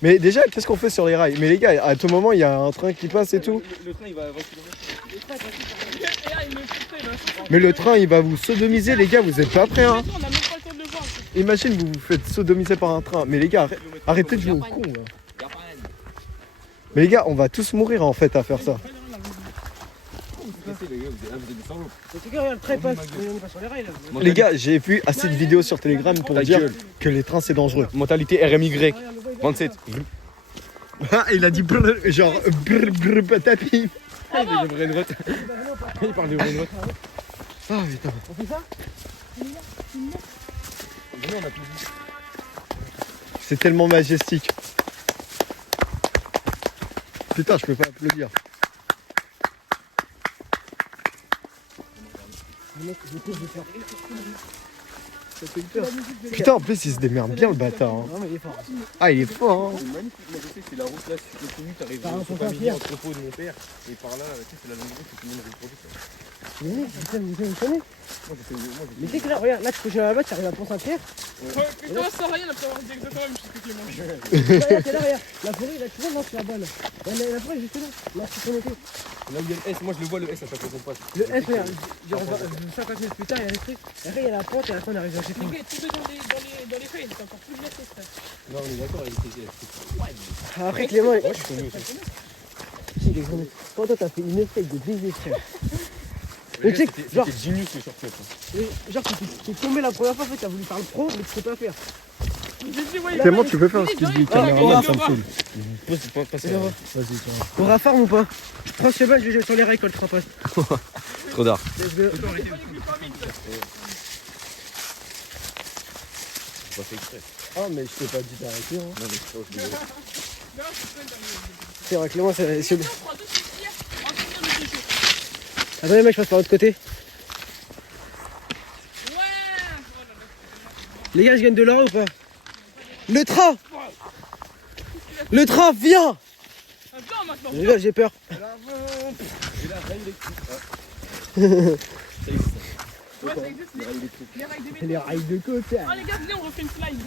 Mais déjà, qu'est-ce qu'on fait sur les rails? Mais les gars, à tout moment il y a un train qui passe et tout. Le train il va à 20 km. Et là, ils me foutent, là. Mais le train il va vous sodomiser, les gars, vous êtes pas prêts hein? Maintenant, on a même pas le temps de le voir. Imagine vous vous faites sodomiser par un train. Mais les gars, arrêtez de jouer au con là. Mais les gars, on va tous mourir en fait à faire ça. C'est que regarde, le train passe. On est pas sur les rails là. Les gars, j'ai vu assez de vidéos sur Telegram pour Ta dire gueule. que les trains c'est dangereux. Mentalité RMY. Regarde, le boy, 27. Ah, il a dit brr, genre brr brr patapim. Il parle de Brainrot. Il parle de Brainrot. Ah putain. on fait ça. C'est tellement majestique. Putain, je peux pas applaudir. Putain, en plus, il se démerde bien le bâtard. hein. Non, mais il est fort. Ah, il est fort. Hein. C'est magnifique. Moi, je sais, c'est la route là, si tu continues, t'arrives Par un sur Pont-Saint-Pierre. Famille, entrepôt de mon père. Et par là, tu sais, c'est la longue route, c'est tout le monde reproduit ça. Mais oui, vous connaissez. Moi, je sais, Mais dès que là, regarde, là, tu peux jouer là-bas, tu arrives à Pont-Saint-Pierre. Ouais, mais toi, sans rien après avoir dit exactement la même chose que Clément. Regarde, t'es là, regarde. La forêt, là, tu vois, là, c'est là-bas, là. La forêt, juste là. Là, tu peux noter. Là où il y a le S, moi je le vois le S à chaque fois qu'on passe. Le S, regarde, genre 50 mètres plus tard, il y a les trucs. Après, il y a la pente et à la fin, on arrive à chez Les toi. gars, tomber dans les feuilles, c'est encore plus blessé, frère. Non, on est d'accord, il était. Après, Clément, Moi, je suis tombé aussi. il est gros. Quand toi, t'as fait une fake de baiser, frère. Mais tu sais que, genre, C'était genius le shortcut. genre, t'es tombé la première fois, en fait, t'as voulu faire le pro, mais tu sais pas faire. J'ai dit, ouais, Clément, tu peux faire ce qu'il dit, caméraman, ça me saoule. Passez. Vas-y, tiens. On va farm ou pas? Prends ce cheval, je vais jouer sur les rails quand le train passe. Trop d'art. Let's go. Pas fait exprès. Ah, mais je t'ai pas dit d'arrêter. Hein. Non, mais c'est pas aussi. C'est vrai, Clément, c'est. On prend deux petites bières, en train de se chaud. Attendez, mec, je passe par l'autre côté. Ouais. Les gars, je gagne de l'or ou pas? Le train! Le train, viens. Attends, maintenant. Je rigole, j'ai peur. Ouais, ça existe, les rails de béton. Les rails de côté. Ah, les gars, venez, on refait une slide.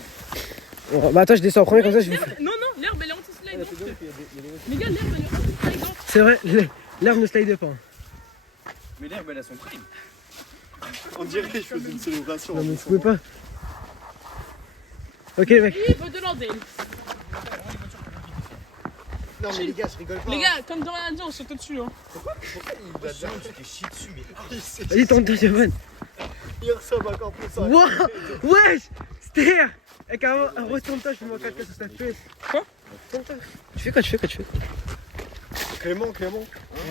Bah attends, je descends en premier comme ça, je vais. Non, l'herbe, elle est anti-slide. Les gars, l'herbe, elle est anti-slide. C'est vrai, l'herbe ne slide pas. Mais l'herbe, elle a son prime. On dirait que je faisais une célébration. Non mais tu pouvais pas. Ok mec. Il peut demander. Non mais les gars, je rigole pas. Les gars, comme dans rien dit, on saute au-dessus. Hein. Pourquoi il a déjà chié dessus, mais. Vas-y, tente-toi, Stéphane. Il ressemble encore plus ça. Wouah. Wesh. Stér. Avec un retourne-toi, je fais mon 4 sur sa fesse. Quoi? Tourne-toi. Tu fais quoi? Clément,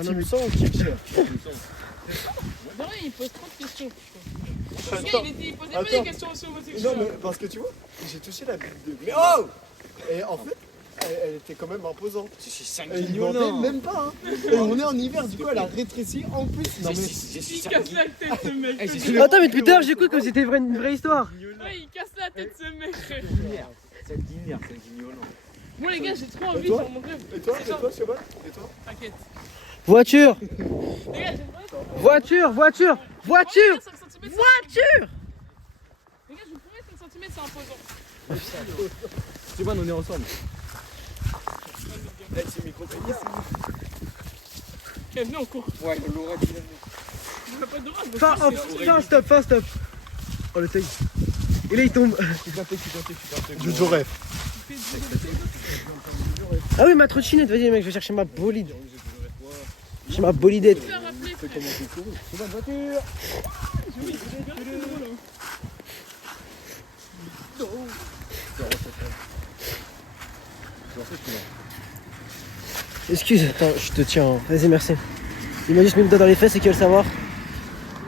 tu me sens ou qui me tire? Non, il pose trop de questions. Attends, Il posait pas des questions aussi non homosexuelles. mais parce que tu vois, j'ai touché la bite de. Mais oh! Et en fait, elle était quand même imposante. Elle demandait même pas, hein. Et on est en hiver, du coup elle a rétréci en plus. Non mais. Il casse la tête, ce mec. Attends, mais depuis tout à l'heure, j'écoute comme si c'était une vraie histoire. Ouais, il casse la tête, ce mec. C'est guignard, c'est guignolant. Moi, les gars, j'ai trop envie Et toi sur mon rêve. Et toi, Sébastien? Et toi? T'inquiète. Voiture. Les gars, j'aimerais. Voiture. Voiture. Les gars, je vous promets, 5 cm, c'est imposant. Stéphane, on est ensemble. Ok, venez, on court. Ouais, on l'aura dit. On n'a pas de droit. Fin stop. Oh le taille. Et là il tombe. Jojo rêve. Ah oui, ma trottinette, vas-y mec, je vais chercher ma bolide. Chercher ma bolidette. Excuse, attends, je te tiens. Vas-y, merci. Il m'a juste mis le doigt dans les fesses et qu'il veut le savoir.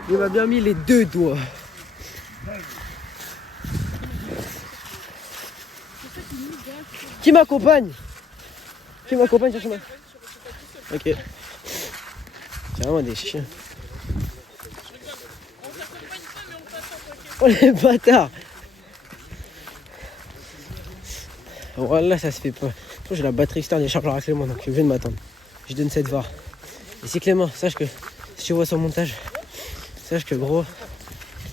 Il m'a bien mis les 2 doigts. Qui m'accompagne chercher ma... Ok. C'est vraiment des chiens. Oh les bâtards. Voilà, ça se fait pas. J'ai la batterie externe et chargeur à Clément, donc je viens de m'attendre. Je donne cette VAR. Et c'est Clément, sache que si tu vois son montage, sache que gros,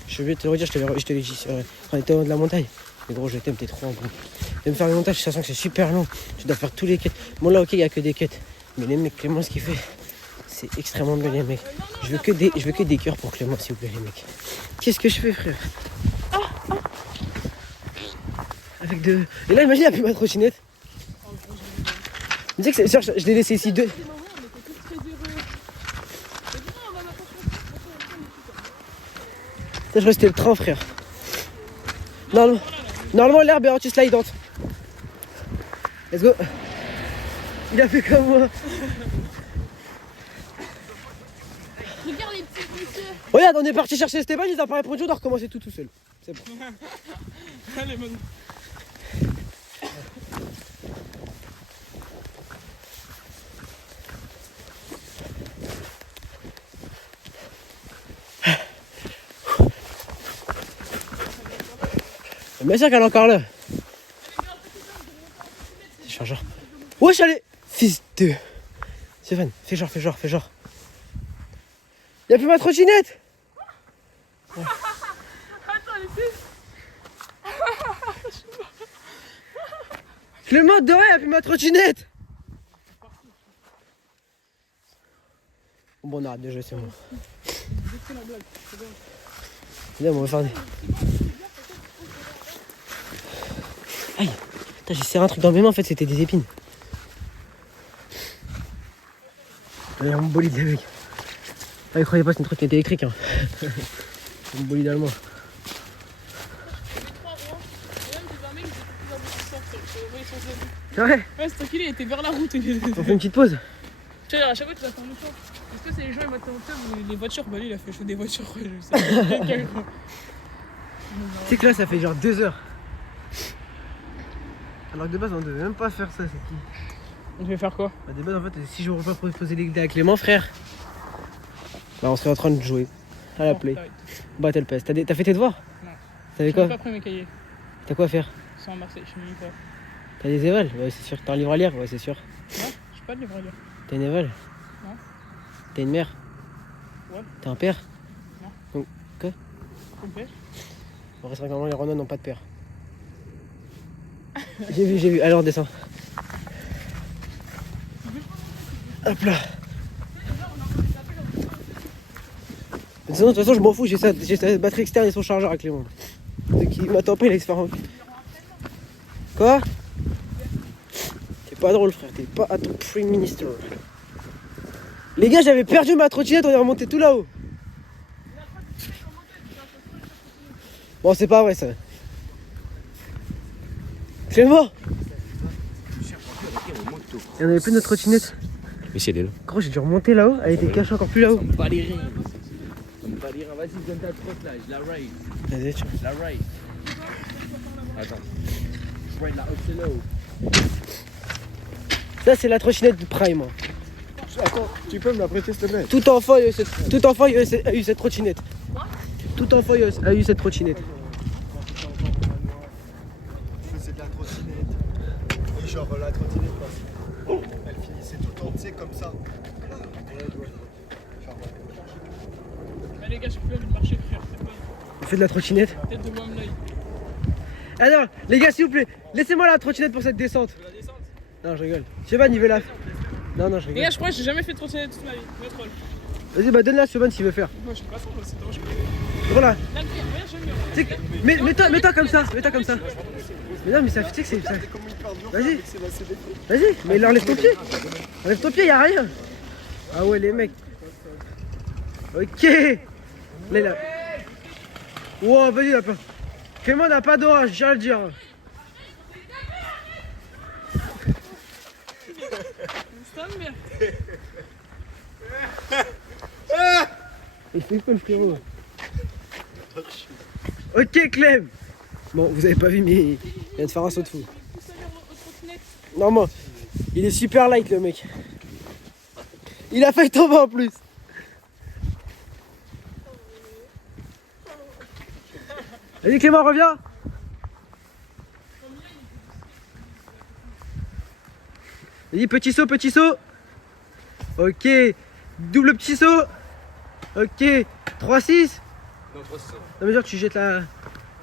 je vais te le redire, je te l'ai dit quand on était au haut de la montagne. Mais gros, je t'aime, t'es trop en gros. De me faire le montage, de toute façon que c'est super long. Tu dois faire tous les quêtes. Bon là ok, il n'y a que des quêtes. Mais les mecs, Clément, ce qu'il fait, c'est extrêmement bien les mecs. Je veux que des cœurs pour Clément, s'il vous plaît les mecs. Qu'est-ce que je fais frère? Avec de... Et là imagine, il n'y a plus ma trottinette. Tu sais que c'est... je l'ai laissé ici 2. Ça, je crois que c'était le train, frère. Normalement l'herbe est anti-slidante. Let's go. Il a fait comme moi. Regarde les petits monsieur. Regarde, on est parti chercher Stéphane, il n'a pas répondu, on doit recommencer tout seul. C'est bon. Allez, maintenant. Bien sûr qu'elle est encore là. C'est chargeur. Wesh, allez. Fils de... Stéphane, fais genre. Y'a plus ma trottinette. Attends, les filles. Clément, de rien, y'a plus ma trottinette. Bon, on arrête de jouer, c'est bon. Viens, on va faire des... Aïe. Putain, j'ai serré un truc dans mes mains, en fait, c'était des épines. Allez, on me bolide, les mecs. Ah, ils croyaient pas que c'est une trottinette électrique, hein. On me bolide allemand. C'est vrai? Ouais, c'est tranquille, il était vers la route. On fait une petite pause. Tu vois, à chaque fois, tu vas faire le tour. Est-ce que c'est les gens, ils vont être en tour ou les voitures? Bah, lui, il a fait chaud des voitures, quoi. Je sais pas. Tu sais que là, ça fait genre 2 heures. Alors que de base, on devait même pas faire ça, c'est qui? On devait faire quoi? Bah, de base, en fait, si je reviens pour poser les dés à Clément, frère, bah, on serait en train de jouer à la play. Battle Pass. T'as fait tes devoirs? Non. T'avais J'ai quoi? pas pris mes cahiers. T'as quoi à faire? C'est en Marseille, je sais même pas. T'as des évals? Ouais, c'est sûr. T'as un livre à lire? Ouais, c'est sûr. Non, j'ai pas de livre à lire. T'as une éval? Non. T'as une mère? Ouais. T'as un père? Non. Donc, quoi? Ton père? On reste vraiment les Ronan n'ont pas de père. J'ai vu. Alors, descends. Hop là. De toute façon, je m'en fous, j'ai sa batterie externe et son chargeur à Clément. Donc il m'attend pas, il allait se faire en... Quoi? T'es pas drôle, frère, t'es pas à ton Prime Minister. Les gars, j'avais perdu ma trottinette, on est remonté tout là-haut. Bon, c'est pas vrai ça. Clément! Et on avait plus de notre trottinette. Mais si elle est là. Gros, j'ai dû remonter là-haut, elle était cachée encore plus là-haut. Pas les reins. Vas-y, donne ta trotte là, je la ride. Vas-y, tu Je la ride. Attends. Je ride la Ocello. Ça, c'est la trottinette du Prime. Attends, tu peux me la prêter s'il te plaît? Tout enfant, a eu cette trottinette. Tout enfant a eu cette trottinette. Je faisais de la trottinette. Et genre la trottinette, elle finissait tout le temps, tu sais, comme ça. Ah, les gars, je peux plus marcher, frère. C'est pas On fait de la trottinette. tête de moi me l'œil. Ah non, les gars, s'il vous plaît, laissez-moi la trottinette pour cette descente. Tu veux la descente? Non, je rigole. Cheban, il veut la. Non, je Les rigole. gars, je crois que j'ai jamais fait de trottinette toute ma vie. Me troll. Vas-y, bah donne-la à Cheban s'il veut faire. Moi, je suis pas trop, c'est trop, je connais. Voilà. Là, le pire, regarde, j'aime bien. Tu sais que- Mets-toi comme ça. Mets-toi comme ça. Mais non, mais ça, tu sais que c'est. Ça... Vas-y. Vas-y, mais enlève ton pied. Enlève ton pied, y'a rien. Ah ouais, les mecs. Ok. Là. Wow, vas-y, là. Clément n'a pas d'orage, j'ai à le dire. C'est un merde. Il fait quoi le frérot? Ok Clem. Bon, vous avez pas vu mais il vient de faire un saut de fou. Non moi, il est super light le mec. Il a failli tomber en plus. Vas-y Clément, reviens. Vas-y, petit saut, petit saut. Ok, double petit saut. Ok, 3-6. Non, 3-6. Non mais genre tu jettes la...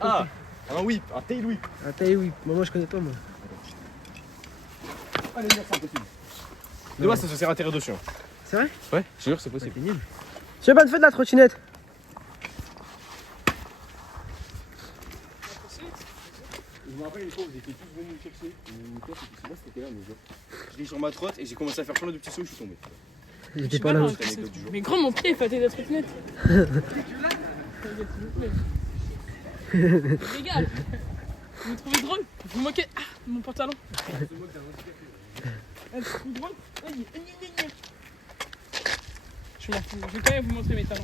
Ah, un whip, un tail whip. Ah taille oui, moi je connais pas moi. Allez, c'est impossible. De base, ça se sert à terre dessus. C'est vrai? Ouais, je te jure, c'est possible. T'es nul. Cheban, fais de la trottinette. Je me rappelle une fois où vous étiez tous venus me chercher. C'est moi c'était là, mais genre. J'étais sur ma trotte et j'ai commencé à faire plein de petits sauts et je suis tombé. J'étais pas là. Mais gros, mon pied est faté de trottinette. Les gars, vous me trouvez drôle? Vous moquez. Ah, mon pantalon. Ah, tu trouves drôle? Je m'en fous, je vais quand même vous montrer mes talents.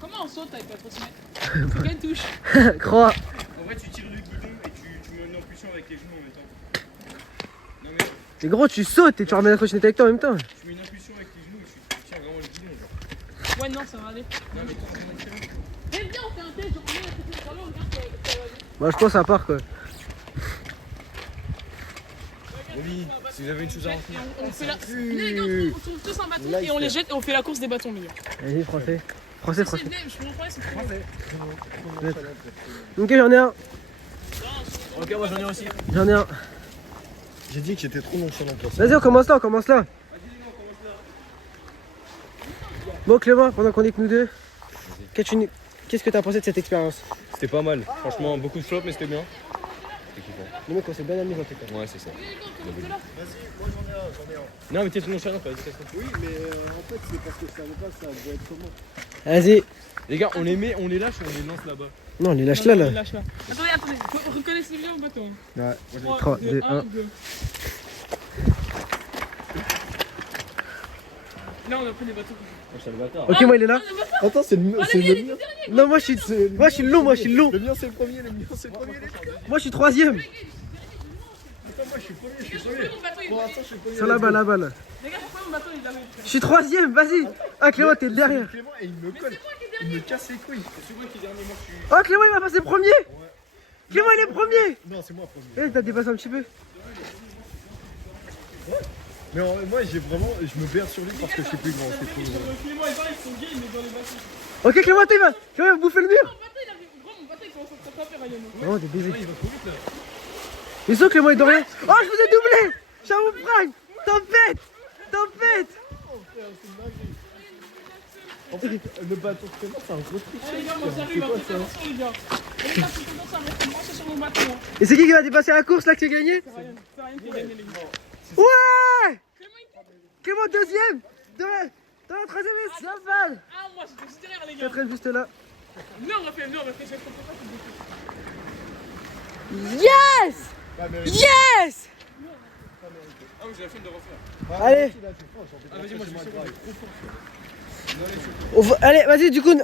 Comment on saute avec la trottinette? C'est quelle touche? Croix. En vrai, tu tires le guidon et tu mets une impulsion avec les genoux en même temps. Non mais Mais gros, tu sautes et tu remets la trottinette avec toi en même temps. tu mets une impulsion avec tes genoux et tu tiens vraiment le guidon, genre. Ouais, non, ça va aller. Non mais toi, Viens, viens, on fait un test, genre, on met la trottinette sur l'eau, on regarde ça va aller. Moi je pense ça part quoi. oui, si vous avez une chose à rentrer. On fait la. Les gars, on trouve tous un bâton et on les jette et on fait la course des bâtons, les gars. Vas-y, français. Français. C'est bien, je peux en parler, c'est trop bien. Ok, j'en ai un. Ok, moi j'en ai aussi. J'en ai un. J'ai dit que j'étais trop nonchalant pour ça. Vas-y, on commence là. Bon Clément, pendant qu'on est que nous deux, qu'est-ce que t'as pensé de cette expérience? C'était pas mal. Franchement, beaucoup de flops, mais c'était bien. C'était kiffant. Le mec, on s'est bien amusé en tout cas. Ouais, c'est ça. Vas-y, moi j'en ai un. Non, mais t'es tout nonchalant, pas dit ça. Oui, mais en fait, c'est parce que je savais pas ça devait être comment. Vas-y. Les gars, on les met, on les lâche ou on les lance là-bas? Non, les lâche là. Lâche là. Attendez, reconnaissez bien au bâton. Ouais. 3, 3, 2, 2, 1, 1. 2. Là, on a pris des bâtons. Oh, c'est le bâtard. Ok, moi il est là. Attends, c'est le mien. Non, moi je suis le long, Le mien, c'est le premier, le mien, c'est le premier. Moi je suis troisième. Attends, moi, je suis premier. Bon, attends, je suis premier. Sur la balle, là. Les gars, pourquoi mon bâton il avait. Je suis troisième, vas-y. Ah Clément, t'es derrière. Clément, et il me colle. Il me casse les couilles. Oh Clément, il va passer premier. Clément, il est premier. Non, c'est moi premier. Eh, t'as dépassé un petit peu. Mais moi, j'ai vraiment. Je me perds sur lui parce que je suis plus grand. C'est trop. Clément et Paris, ils sont gays, il est dans les bateaux. Ok, Clément, il va bouffer le mur. Mon bateau, il arrive. Gros, mon bateau, il commence à taper Ryan. Oh, des baisers. Mais sûr, Clément, il dort rien. Oh, je vous ai doublé. Ciao, Prime. Tempête. En fait, le bateau de Clément, c'est un gros truc. Allez, les gars, moi, j'arrive. Attention, les gars. Les gars, faut commencer à rester branchés sur mon bateau. Et c'est qui va dépasser la course là qui a gagné? C'est Ryan qui a gagné, les gars. Ouais. Clément, il Clément, deuxième. Dans la troisième et ça balle. Ah, moi, j'étais juste derrière, les gars. Quatrième juste là. Viens, on refait. Je vais comprendre pas ce que Yes! Yes! Ah oui, j'ai la flemme de refaire. Allez. Ah, vas-y, moi je vais Allez, vas-y, du coup,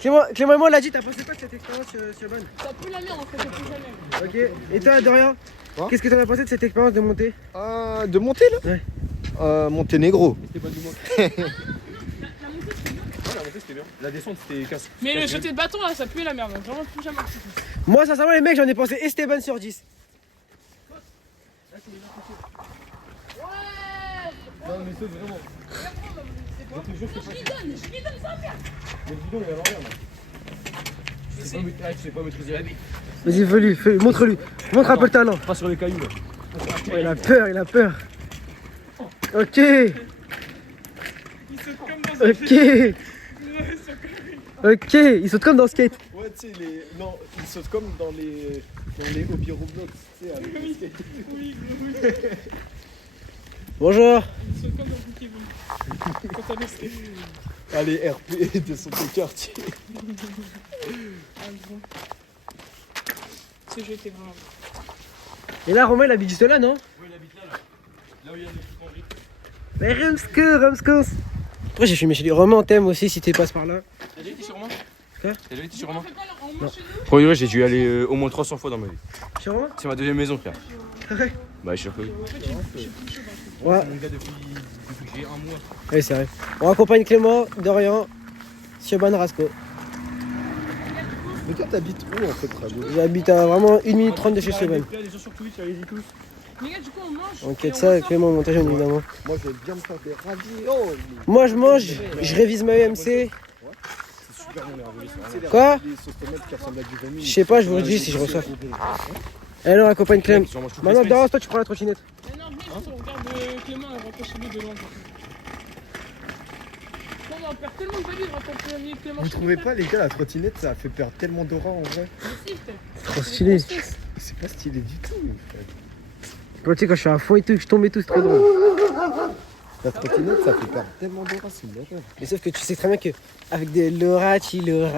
Clément et moi, on l'a dit, t'as pensé quoi de cette expérience sur Ban? Ça pue la merde, en fait, ça pue jamais. Ok. Et toi, Dorian, Quoi qu'est-ce que t'en as pensé de cette expérience de montée? De monter là Ouais. Monténégro. C'était pas du moins. La montée, c'était bien. Ouais, la montée c'était bien. La descente c'était casse. Mais le jeté de bâton, là, ça pue la merde. Vraiment, plus jamais. Moi, sincèrement, les mecs, j'en ai pensé Esteban sur 10. Non, mais c'est vraiment. Je lui donne ça, merde. Mais le bidon il est à l'envers là. Je sais pas maîtriser la vie. Vas-y, fais-lui, montre-lui. Montre un peu le talent. Pas sur les cailloux là. Oh, il a peur. Ok. Il saute comme dans un Ok. Ouais, c'est Ok. Il saute comme dans Skate. Ouais, tu sais, non, il saute comme dans les hobbies Roblox, tu sais, avec les skates. Oui. Bonjour. Il saute comme dans Pokémon. Quand t'as le skate. Allez, RP de son quartier. Ah, bon. Ce jeu était vraiment. Et là, Romain, il habite juste là, non? Oui, il habite là. Là où il y a des trucs en briques. Mais Rumskos. Après, j'ai filmé chez lui. Romain, on t'aime aussi si tu passes par là. T'as déjà été sur Romain? Quoi? T'as déjà été sur Romain? On mange chez nous. Pour vrai, j'ai dû aller au moins 300 fois dans ma vie. Chez Romain? C'est ma deuxième maison, frère. Ouais. Bah, je suis sûr que oui. Ouais. Mon gars, depuis que j'ai un mois. Oui, c'est vrai. On accompagne Clément, Dorian, Siobhan, Rasco. Mais toi, t'habites où en fait, Rado? J'habite à vraiment 1 minute 30 de chez Siobhan. Les gens sur Twitch, allez-y tous. Les gars, du coup, on mange. Enquête ça, Clément, montage évidemment. Moi, je vais bien me faire des raviolis. Moi, je mange, je révise ma EMC. C'est super bon, les raviolis. C'est les Quoi? raviolis sauce tomate qui ressemblent à du vomi. Je sais pas, je vous le dis si je reçois. Allez, on accompagne Clem. Maintenant, Dorian, toi, tu prends la trottinette. Mais non, venez, on regarde Clément et rentre chez lui de loin. Non, mais on perd tellement de value de rentrer Clément. Vous trouvez pas, les gars, la trottinette, ça fait perdre tellement d'aura en vrai? Trop stylé. C'est pas stylé du tout, en fait. Quand tu sais, quand je suis à fond et tout, que je tombe et tout, c'est trop drôle. La trottinette, ça fait perdre tellement d'aura, c'est une erreur. Mais sauf que tu sais très bien que avec des Lorachi, Les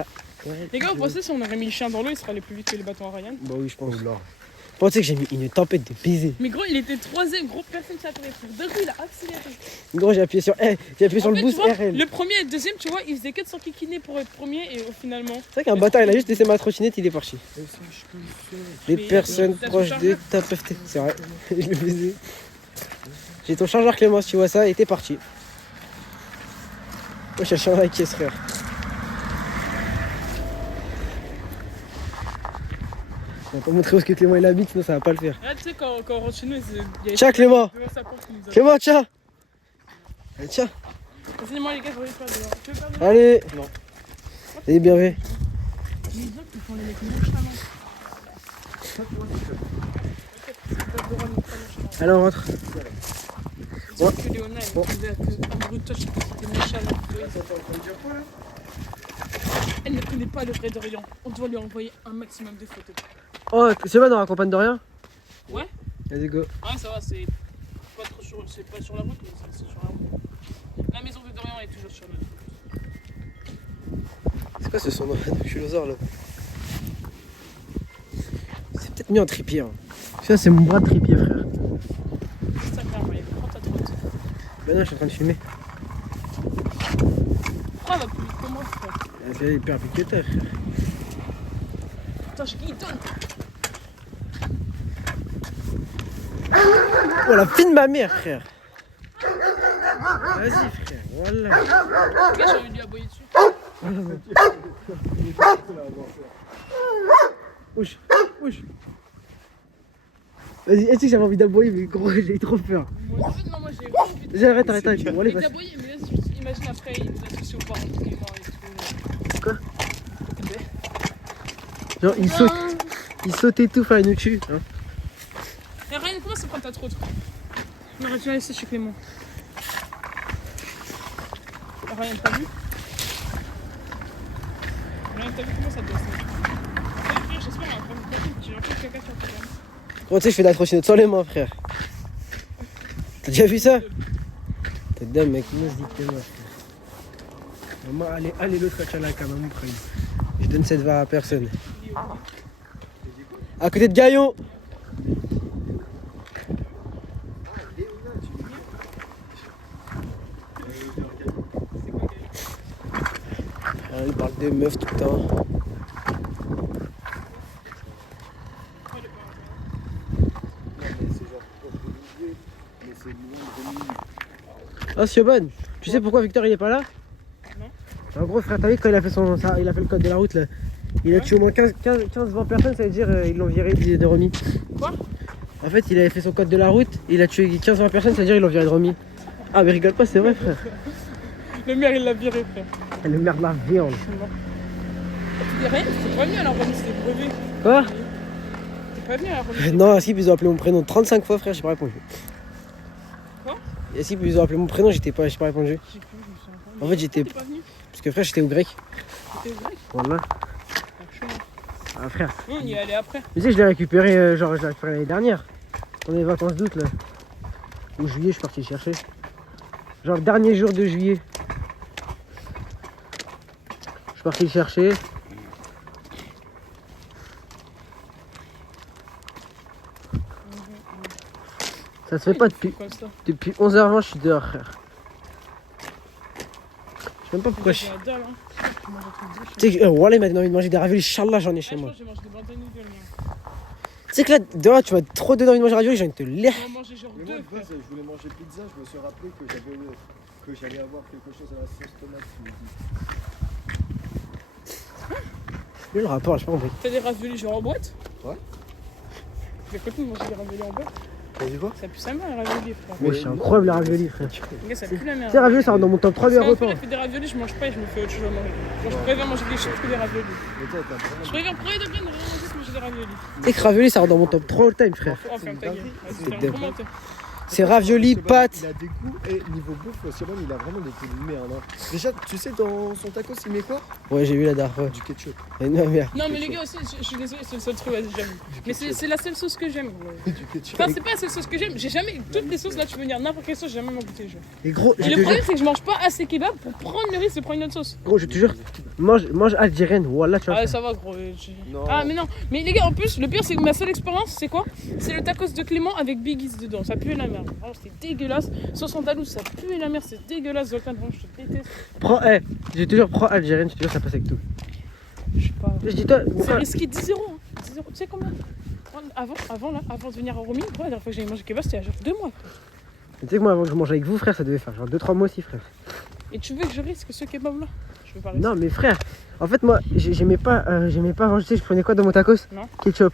gars, vous pensez si on aurait mis le chien dans l'eau, il serait allé plus vite que les bâtons à Ryan? Bah oui, je pense. Oula. Bon, tu sais que j'ai mis une tempête de baisers. Mais gros, il était troisième, gros, personne ne s'attendait. D'un coup, il a accéléré. Gros, j'ai appuyé sur sur En le fait, boost tu vois, RL. le premier et le deuxième, tu vois, ils faisaient que de s'enquiquiner pour être premier et finalement. C'est vrai qu'un bâtard, il a juste laissé ma trottinette, il est parti. Les Mais, personnes t'as ton proches de chargeur ta PFT. C'est vrai, je l'ai baisé. J'ai ton chargeur Clément, si tu vois ça, et t'es parti. Moi, j'ai le chargeur avec caisse, frère. On va pas montrer où est-ce que Clément il habite, sinon ça va pas le faire. Là, tu sais, quand on rentre chez nous, il y a Tiens, Clément. devant sa porte qui nous a. Clément, tiens. Allez, tiens. Vas-y, les gars, je vais faire dehors. Tu veux faire dehors? Allez. Allez, bien vu. Les autres, ils font les mecs nonchalants. Allez, on rentre. C'est que Léona, elle disait que Brutoche, c'était nonchalant. Elle ne connaît pas le vrai Dorian. On doit lui envoyer un maximum de photos. Oh, c'est bon, on accompagne de rien. Ouais? Vas-y, go. Ouais, ça va, c'est pas trop sur, c'est pas sur la route, mais c'est sur la route. La maison de Dorian est toujours sur la route. C'est quoi ce son de Culosaur là? C'est peut-être mieux en trépied. Hein. Ça, c'est mon bras de trépied, frère. C'est ça, frère, mais prends ta trotte. Bah non, je suis en train de filmer. Pourquoi elle va plus vite que moi, frère? Elle fait hyper vite que toi, frère. Putain, je guidonne. Oh, la fille de ma mère, frère. Vas-y, frère, voilà. Pourquoi j'ai envie de lui aboyer dessus? Wesh. Wesh. Vas-y, est-ce que j'avais envie d'aboyer, mais gros, j'ai trop peur. Moi, en fait, non, moi j'ai vraiment envie de. Vas-y, arrête. Bon, allez, Mais vas-y. d'aboyer, mais vas-y, juste imagine après, il nous associe aux parents qui est mort et tout. Quoi? Genre, il saute et tout, enfin, il nous tue. Hein. Et Ryan, comment ça prend ta trop? Non, tu vas laisser chez Clément. Ryan, t'as vu? Ryan, t'as vu comment ça doit se faire? J'espère qu'on va prendre une copine, j'ai un peu de caca sur ta gamme. Gros, tu sais, je fais de la trottinette sans les mains, frère. T'as déjà vu ça? T'es dingue, mec, comment se dit que t'es mort, frère. Maman, allez, l'autre, tu as la cam, maman, frère. Je donne cette va à personne. À côté de Gaillon. Il parle des meufs tout le temps. Ah, Sioban, tu sais pourquoi Victor il est pas là? Non. En gros, frère, t'as vu quand il a fait il a fait le code de la route là. Il a tué au moins 15-20 personnes, ça veut dire ils l'ont viré de remis. Quoi? En fait, il avait fait son code de la route, il a tué 15-20 personnes, ça veut dire ils l'ont viré de remis. Ah, mais rigole pas, c'est vrai, frère. Le maire il l'a viré, frère. Le maire de la viande. Tu dis rien, t'es pas venu à la remise, c'était brevet. Quoi? T'es pas venu à la remise. Non, si, ils ont appelé mon prénom 35 fois, frère, j'ai pas répondu. Quoi? Et si, ils ont appelé mon prénom, j'ai pas répondu. J'ai cru, je me suis encore. En fait, j'étais. T'es pas venu? Parce que frère, j'étais au grec. T'étais au grec? Voilà. Franchement. Ah, frère. Non, on y est allé après. Mais tu sais, je l'ai récupéré, genre, je l'ai récupéré l'année dernière. Pendant les vacances d'août, là. Ou juillet, je suis parti le chercher. Genre, le dernier jour de juillet. Je suis parti le chercher. Ça se fait pas depuis, Quoi ça? depuis 11h20, je suis dehors, frère. Je sais même pas pourquoi je. J'ai la dalle, hein. Je mange un truc de Tu sais que Wallah, il m'a donné envie de manger des raviolis, Inch'Allah, j'en ai chez je moi. pense que j'ai mangé des bandes de nouvelles, moi. Tu sais que là, dehors, tu m'as trop donné envie de manger des raviolis, j'ai envie de te l'air. On va manger genre Mais moi, deux, de base, frère. je voulais manger pizza, je me suis rappelé que j'allais avoir quelque chose à la sauce tomate ce midi. Le rapport, j'ai pas compris. T'as des raviolis genre en boîte? Ouais. Mais quand tu manger des raviolis en boîte, T'as dit quoi? ça pue sa mère, les raviolis, frère. Ouais, c'est incroyable les raviolis, frère. Tu Les gars, ça pue la merde. sais, raviolis, ça rentre dans mon top 3 des Parce qu'un repas. frère, il fait des raviolis, je mange pas et je me fais autre chose à manger. Genre, je préfère manger des chips que des raviolis. Mais toi, t'as Je vraiment. préfère premier degré ne rien manger que manger des raviolis. Tu sais que raviolis, ça rentre dans mon top 3 all time, frère. Oh, ferme ta gueule. Vas-y, C'est ferme dingue. comment t'es. C'est raviolis, Seban, pâtes. Il a des goûts et niveau bouffe, Seban, il a vraiment des goûts de merde. Hein. Déjà, tu sais, dans son tacos, il met quoi? Ouais, j'ai vu la dernière fois. Du ketchup. Et non, merde. Non, mais les gars aussi, je suis désolé, c'est le seul truc, vas-y, j'aime. Mais c'est la seule sauce que j'aime. Du ketchup. Enfin, c'est pas la seule sauce que j'aime. J'ai jamais. Toutes les sauces là, tu peux venir n'importe quelle sauce, j'ai jamais m'en goûté. Genre. Et gros, Et je le te jure, problème, c'est que je mange pas assez kebab pour prendre le risque de prendre une autre sauce. gros, je te jure, mange algérienne, voilà, tu Ah vois. ouais, ça va, gros. Non. Ah, mais non. Mais les gars, en plus, le pire, c'est que ma seule expérience, c'est quoi? C'est le tacos de Clément avec Biggies dedans. Ça pue la merde. Vraiment, c'est dégueulasse. Sauce andalouse, ça pue la merde. C'est dégueulasse. Zoltan, vraiment, je te déteste. Prends, je te jure, prends algérienne, je te jure, ça passe avec tout. Je sais pas. Je dis, toi, C'est risqué 10 €. Hein. 10 €. Tu sais combien? Avant de venir à Romy, la dernière fois que j'avais mangé kebab, c'était il y a genre 2 mois. tu sais que moi, avant que je mange avec vous, frère, ça devait faire genre 2-3 mois aussi, frère. Et tu veux que je risque ce kebab là? Je veux pas risquer. Non, mais frère, en fait, moi, j'aimais pas avant, tu sais, je prenais quoi dans mon tacos? Non. Ketchup.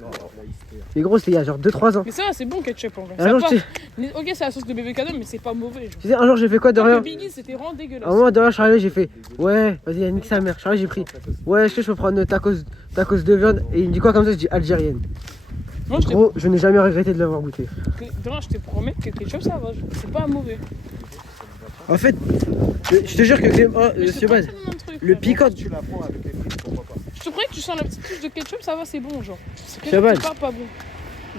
Non, là, il se fait. Mais gros, c'était il y a genre 2-3 ans. Mais ça va, c'est bon ketchup en vrai. Un Ça jour, va tu sais, pas- Ok, c'est la sauce de bébé cadeau, mais c'est pas mauvais. Genre. tu sais, un jour, j'ai fait quoi de Alors rien? que Biggie, c'était vraiment dégueulasse. À un moment, de rien, je suis arrivé, j'ai fait, ouais, vas-y, nique sa mère. Je suis arrivé, j'ai pris, ouais, je peux prendre tacos de viande. Et il me dit quoi comme ça? Je dis algérienne. Moi, je te Gros, je n'ai jamais regretté de l'avoir goûté. promets que ketchup ça va. C'est pas mauvais. En fait, je te jure que Clément, Mais c'est Stéban, pas tellement un truc, le frère. piquant. Tu la prends avec les frites, pourquoi pas? Je te promets que tu sens la petite touche de ketchup, ça va, c'est bon, genre. C'est Stéban. pas bon.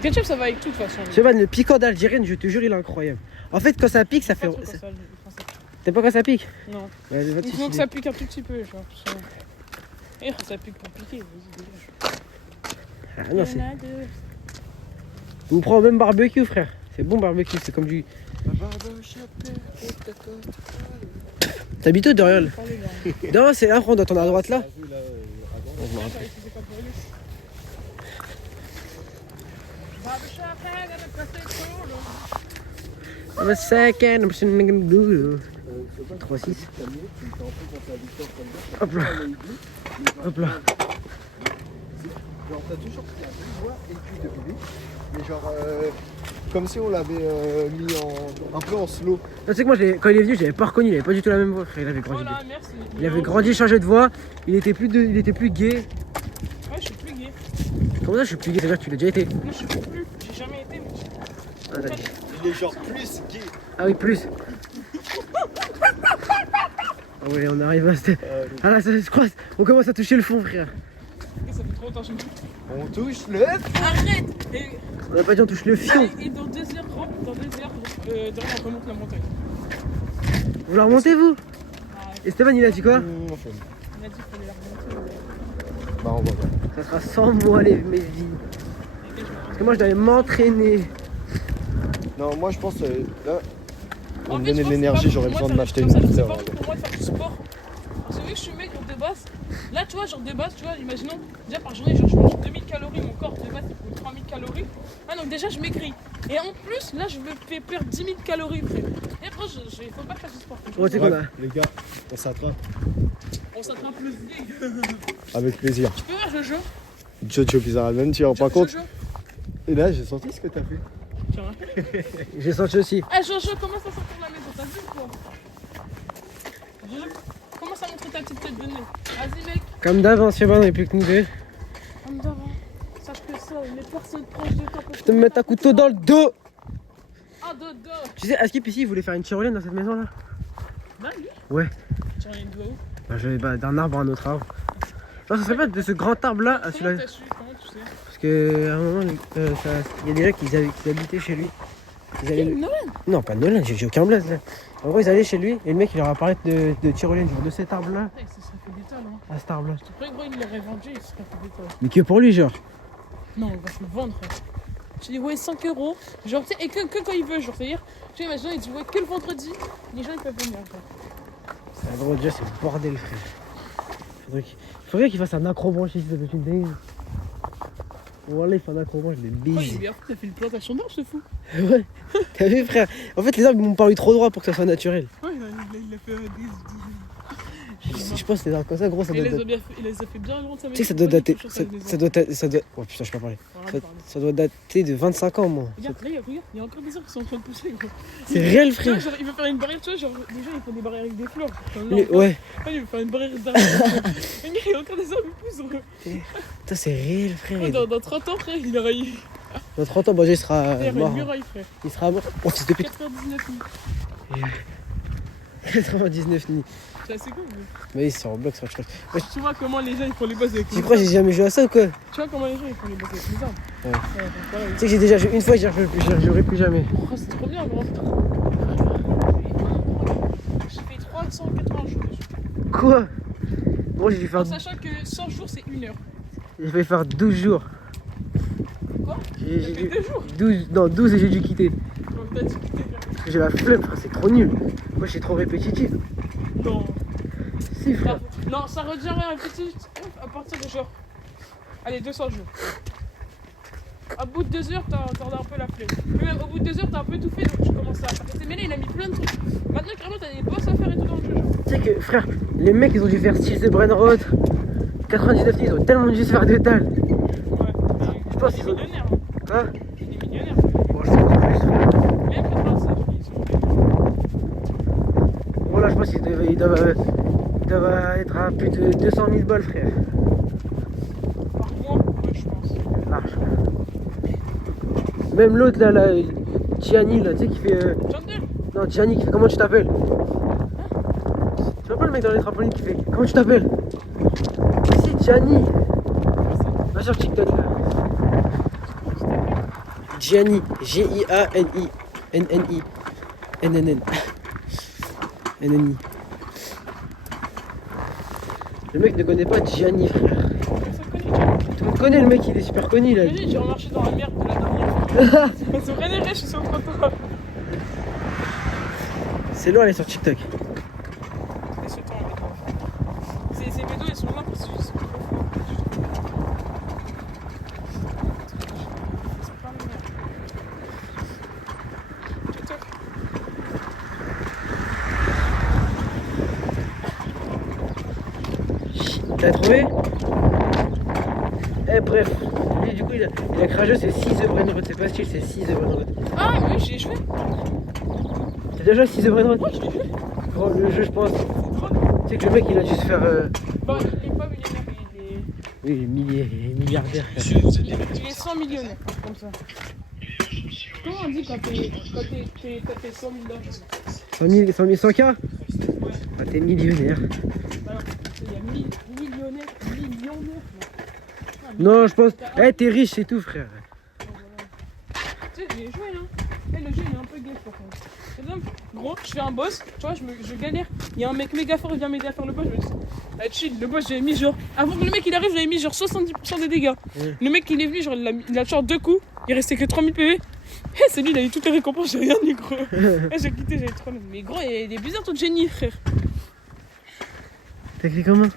Ketchup, ça va avec tout de toute façon. Stéban, le piquant d'algérienne, je te jure, il est incroyable. En fait, quand ça pique, ça fait. Pas trop comme ça, le français. T'aimes pas quand ça pique? Non. Ouais, va te Il faut que suicider. ça pique un tout petit peu, genre. Ça pique pour piquer, vas-y, dégage. Ah non, c'est. Il y en a deux. On prend au même barbecue, frère. C'est bon barbecue, c'est comme du. T'habites où, Doriol? Parlez, là. Non, c'est là, on doit tourner à droite là. T'as vu là, Bon, je me rappelle. C'était pas pour lui. Barbershop, I gotta cut it solo. I'm a second, I'm just gonna do. 3-6. t'as mis, tu me fais un peu penser à Victor comme ça. Hop là. Hop là. Genre, t'as toujours pris un peu de voix et puis de bébé. Mais genre, comme si on l'avait mis un peu en slow. Tu sais que moi, quand il est venu, je l'avais pas reconnu, il avait pas du tout la même voix, frère. Il avait grandi. Voilà, merci. Il avait grandi, changé de voix, il était plus gay. Ouais, je suis plus gay. Comment ça, je suis plus gay? C'est-à-dire que tu l'as déjà été? Non, je suis plus. J'ai jamais été, mais Ah, d'accord. Il est genre plus gay. Ah oui, plus. Ah ouais, on arrive à cette... Ah là, je crois, on commence à toucher le fond, frère. ça fait trop longtemps que je me dis. On touche le. Arrête! On a pas dit on touche le fion. Et dans 2 heures, derrière, on remonte la montagne. Vous la remontez, vous? Ah, Et Stéphane, il a dit quoi? on a dit qu'il fallait la remonter. Bah, on va voir. Ça sera sans moi, mes vies. Parce que moi, je dois aller m'entraîner. Non, moi je pense là, En on me fait, donnait je de pense l'énergie, que j'aurais moi, besoin de ça- m'acheter ça- une ça- montre. C'est pas bon pour moi de faire du sport. Parce que vu que je suis maigre de base, là tu vois, genre de base, tu vois, imaginons, déjà par journée, genre je mange 2000 calories, mon corps de base il faut 3000 calories. Ah donc déjà je maigris. Et en plus, là je me fais perdre 10 000 calories, frère. Et après, il faut pas faire du sport. Bon, tu sais qu'on a... Les gars, on s'attrape. On s'attrape le vide. Avec plaisir. Tu peux voir Jojo? Jojo Bizarre Man, tu rends pas compte. Jojo? Et là, j'ai senti ce que t'as fait. Tiens. J'ai senti aussi. Eh Jojo, commence à sortir de la maison, t'as vu ou quoi? Jojo, commence à montrer ta petite tête de nez. Vas-y mec. Comme d'hab, hein, Stéphane, on est plus que nous deux. Comme d'avant. Sache que ça, les personnes proches de toi peuvent Je te mettre un couteau dans le dos. Ah, dodo. Tu sais, Askip ici, il voulait faire une tyrolienne dans cette maison là. Bah lui. Ouais. Tu reviens de où? D'un arbre à un autre arbre. Genre, ça serait pas de ce grand arbre là à Comment celui-là. t'as su? Comment tu sais? Parce que à un moment, il y a des gens qui habitaient chez lui. Ils allaient... Nolan. Non, pas Nolan, j'ai aucun blaze là. En gros, ils allaient chez lui et le mec il leur a parlé de tyrolienne, genre de cet arbre là Ça serait fait des tonnes, hein. à cet arbre là. Je te prie, gros, il l'aurait vendu, il serait fait des tonnes. Mais que pour lui, genre. Non, on va se le vendre, frère. Je dis, ouais, 5 €. Genre, tu sais, et que quand il veut, genre, c'est-à-dire, tu sais, imagine, il dit, ouais, que le vendredi, les gens ils peuvent venir, frère. En gros, déjà, c'est le bordel, frère. Faudrait qu'il fasse un acrobranche ici, ça peut être une dingue. Voilà, il fait un acrobranche, je les Oh, il est bise. bien fou, t'as fait une plantation d'arbres, ce fou. Ouais, t'as vu, frère? En fait, les arbres ils m'ont paru trop droits pour que ça soit naturel. Ouais, il a fait Je pense que les arbres comme ça, gros, ça doit il les a dater. bien fait, il les a fait bien grands, ça Tu sais que ça doit dater. Ça doit. Oh putain, je peux pas parler. Ça doit dater de 25 ans, moi. Regarde, là, regarde, il y a encore des arbres qui sont en train de pousser, gros. C'est réel, Tu vois, frère. genre, il veut faire une barrière, tu vois, genre, déjà, il fait des barrières avec des fleurs. Ouais, Il veut faire une barrière d'arbres. Il y a encore des arbres qui poussent, gros. putain, c'est réel, frère. Ouais, dans 30 ans, frère, il aura eu Dans 30 ans, Bangé sera une mort. muraille, frère. Il sera mort. Oh, c'est depuis 99 000. 99 nids. C'est assez cool, mais Mais c'est en bloc, ça, je crois. tu vois comment les gens ils font les bases avec Tu les crois que arbres. j'ai jamais joué à ça ou quoi? Tu vois comment les gens ils font les bases avec les arbres. Ouais. Donc voilà, Tu sais que j'ai déjà joué une fois, j'y rejouerai plus jamais. oh, c'est trop bien, gros. J'ai fait 380 jours dessus. Quoi? Moi, j'ai dû faire. En sachant que 100 jours c'est 1 heure. J'ai fait faire 12 jours. Quoi? J'ai T'as fait 2 jours. 12, non, 12 et j'ai dû quitter. Donc t'as dit que t'étais Parce que j'ai la flemme, frère, c'est trop nul. Moi, je suis trop répétitif. Non. Si, frère. Non, ça redevient un petit à partir de genre. Allez, 200 jours. À bout de 2 heures, t'as un peu la flemme. Puis même au bout de 2 heures, t'as un peu tout fait, donc tu commences à arrêter. Mais là, il a mis plein de trucs. Maintenant, carrément, t'as des boss à faire et tout dans le jeu. Genre. Tu sais que, frère, les mecs, ils ont dû faire 6 de Brainrot. 99 ils ont tellement dû se faire des dalles. Ouais. Je pense qu'ils ont. Millionnaires. Hein? C'est des millionnaires. Bon, je sais pas plus, frère. Même 96, ils sont Voilà, je pense qu'ils doivent être à plus de 200 000 balles, frère. par mois, ouais, je pense. Large. Même l'autre, là, Gianni, là, tu sais, qui fait. Chandler. Non, Gianni, qui fait comment tu t'appelles? Tu vois pas le mec dans les trampolines qui fait comment tu t'appelles? Si, Gianni. Va sur TikTok, là. Gianni, Giani, Nni, NNN. NNI. Le mec ne connaît pas Gianni, frère. Ça connaît, Chandler. Tout le monde connaît le mec, il est super connu là. J'ai remarché dans la merde de la dernière fois. Son vrai riche, ils sont contents. C'est loin, elle est sur TikTok. Et ce temps, ces bédos, ils sont là parce que c'est pas la merde. TikTok. T'as trouvé? bref. Lui, du coup, il a cragé, c'est 6 The Brainrot. C'est pas style, c'est 6 The Brainrot. Ah, oui, j'y ai joué. T'as déjà joué à 6 The Brainrot? Ouais, j'y ai joué. Gros, le jeu, je pense. Tu sais que le mec, il a dû se faire. Bon, il est pas millionnaire, Oui, il est milliardaire. il est 100 millionnaire, comme ça. Comment on dit quand t'as fait 100 000 dollars? 100 000, 100K? Ah, t'es millionnaire. Bah non, il y a millionnaire. Non, je pense. Eh, t'es riche, c'est tout, frère. Tu sais, j'ai joué là. Eh, le jeu il est un peu gay par contre. Par exemple, gros, je fais un boss, tu vois, je galère. Il y a un mec méga fort, il vient m'aider à faire le boss. Je me dis, ah, chill, le boss, j'avais mis genre. Avant que le mec il arrive, j'avais mis genre 70% des dégâts. Le mec il est venu, genre, il a genre 2 coups, il restait que 3000 PV. Eh, c'est lui, il a eu toutes les récompenses, j'ai rien eu, gros. Eh, j'ai quitté, j'avais 3000. Mais gros, il est bizarre ton génie, frère. T'as écrit comment?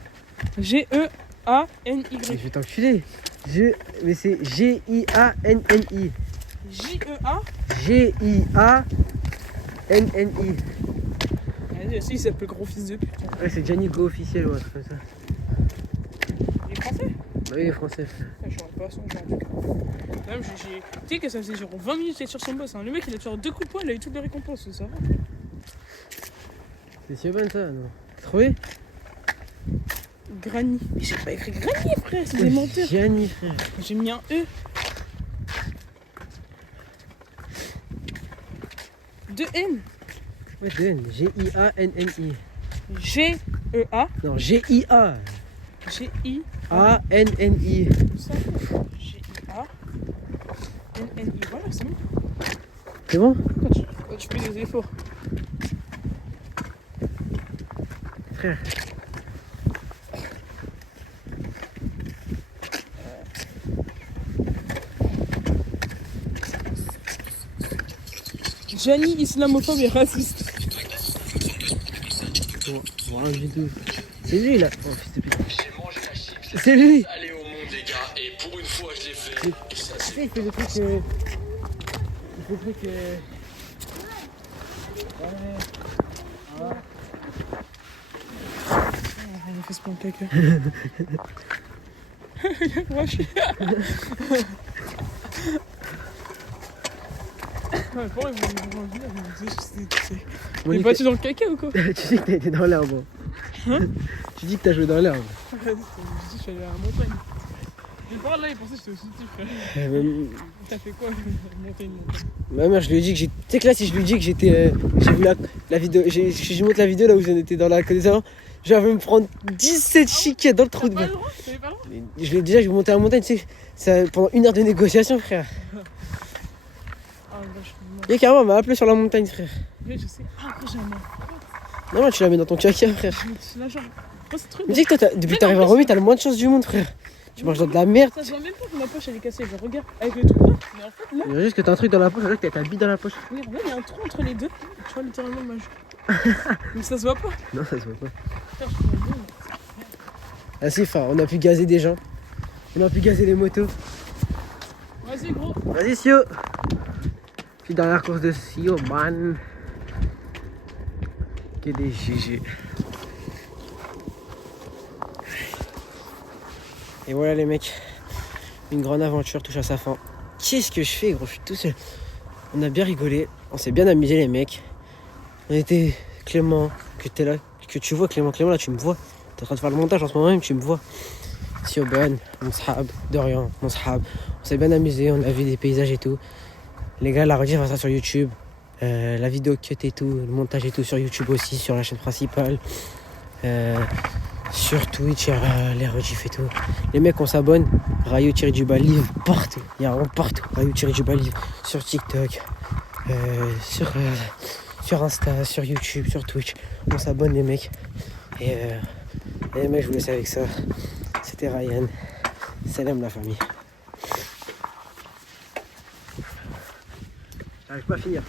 G-E-A-N-Y. Je vais t'enculer. Mais c'est G-I-A-N-N-I. J-E-A. G-I-A-N-N-I. Vas-y, aussi, il s'appelle gros fils de pute. Ouais, c'est Gianni Go officiel, ouais, c'est comme ça. Il est français? Bah oui, il est français. Ah, je saurais pas son genre en tout cas. Même, tu sais que ça faisait genre 20 minutes qu'il était sur son boss. Hein. Le mec il a genre 2 coups de poing, il a eu toutes les récompenses, ça va. C'est Siobhan ça, non? T'as trouvé? Granny. Mais j'ai pas écrit Granny, frère, c'est des menteurs. Gianni, frère. J'ai mis un E. 2 N. Ouais, N. G-I-A-N-N-I. G-E-A. Non, G-I-A. G-I. A-N-N-I. Ça, G-I-A. N-N-I. Voilà, c'est bon. C'est bon? Quand tu fais des efforts. Frère. Gianni, islamophobe et raciste. Bon, vidéo. C'est lui là. Oh, fils de pute. C'est lui. Allez au monde les gars, et pour une fois je l'ai fait. Et ça Tu c'est sais, il fait le truc. Il fait le truc. Il a fait ce plan de caca. Moi, je suis. Ouais, pour eux, ils vont venir, ils vont dire, t'es battu dans le caca ou quoi? Tu dis que t'as été dans l'herbe. Hein? Tu dis que t'as joué dans l'herbe. Je dis, je suis allé à la montagne. Mes parents là, ils pensaient que j'étais au city, frère. T'as fait quoi? Monter une montagne. Ma mère, je lui ai dit que j'étais. Tu sais que là, si je lui dis que j'étais. J'ai vu la vidéo. Je montre la vidéo là où j'en étais dans la connaissance. Je vais me prendre 17 chiquets dans le trou de Pas balle. le droit? T'avais pas le droit? Je lui ai dit déjà, je vais monter à la montagne, tu sais. Ça, pendant 1 heure de négociation, frère. Ah, bah, je suis mort. Et carrément, elle m'a appelé sur la montagne, frère. Oui, je sais. Ah, après, j'ai un mort. Non, tu la mets dans ton caca, frère. C'est la jambe. Oh, c'est trop Mais tu sais que toi, depuis que t'arrives à Romy, t'as le moins de chance du monde, frère. Tu manges dans de la merde. Ça se voit même pas que ma poche elle est cassée. Je regarde avec le trou là. Mais en fait, là, Il y a juste que t'as un truc dans la poche, là, que t'as ta bite dans la poche. regarde, là, il y a un trou entre les deux. Tu vois littéralement ma joue. Mais ça se voit pas. Non, ça se voit pas. Putain, je suis bien. Ah si, frère, on a pu gazer des gens. On a pu gazer les motos. Vas-y, gros. Vas-y, Sio. Puis dans la course de Sio, man. Que des GG. Et voilà les mecs. Une grande aventure touche à sa fin. Qu'est-ce que je fais, gros? Je suis tout seul. On a bien rigolé. On s'est bien amusé, les mecs. On était Clément, que t'es là, que tu vois Clément. Clément, là, tu me vois. T'es en train de faire le montage en ce moment même, tu me vois. Siobhan, mon sahab, Dorian, mon sahab. On s'est bien amusé, on a vu des paysages et tout. Les gars, la rediff va ça sur YouTube. La vidéo cut et tout, le montage et tout sur YouTube aussi, sur la chaîne principale. Sur Twitch, il y a les rediffs et tout. Les mecs, on s'abonne. Rayo-du-bas livre partout. Il y a vraiment partout. Rayo-du-bas livre sur TikTok, sur Insta, sur YouTube, sur Twitch. On s'abonne, les mecs. Et les mecs, je vous laisse avec ça. C'était Ryan. Salam la famille. J'arrive pas à finir.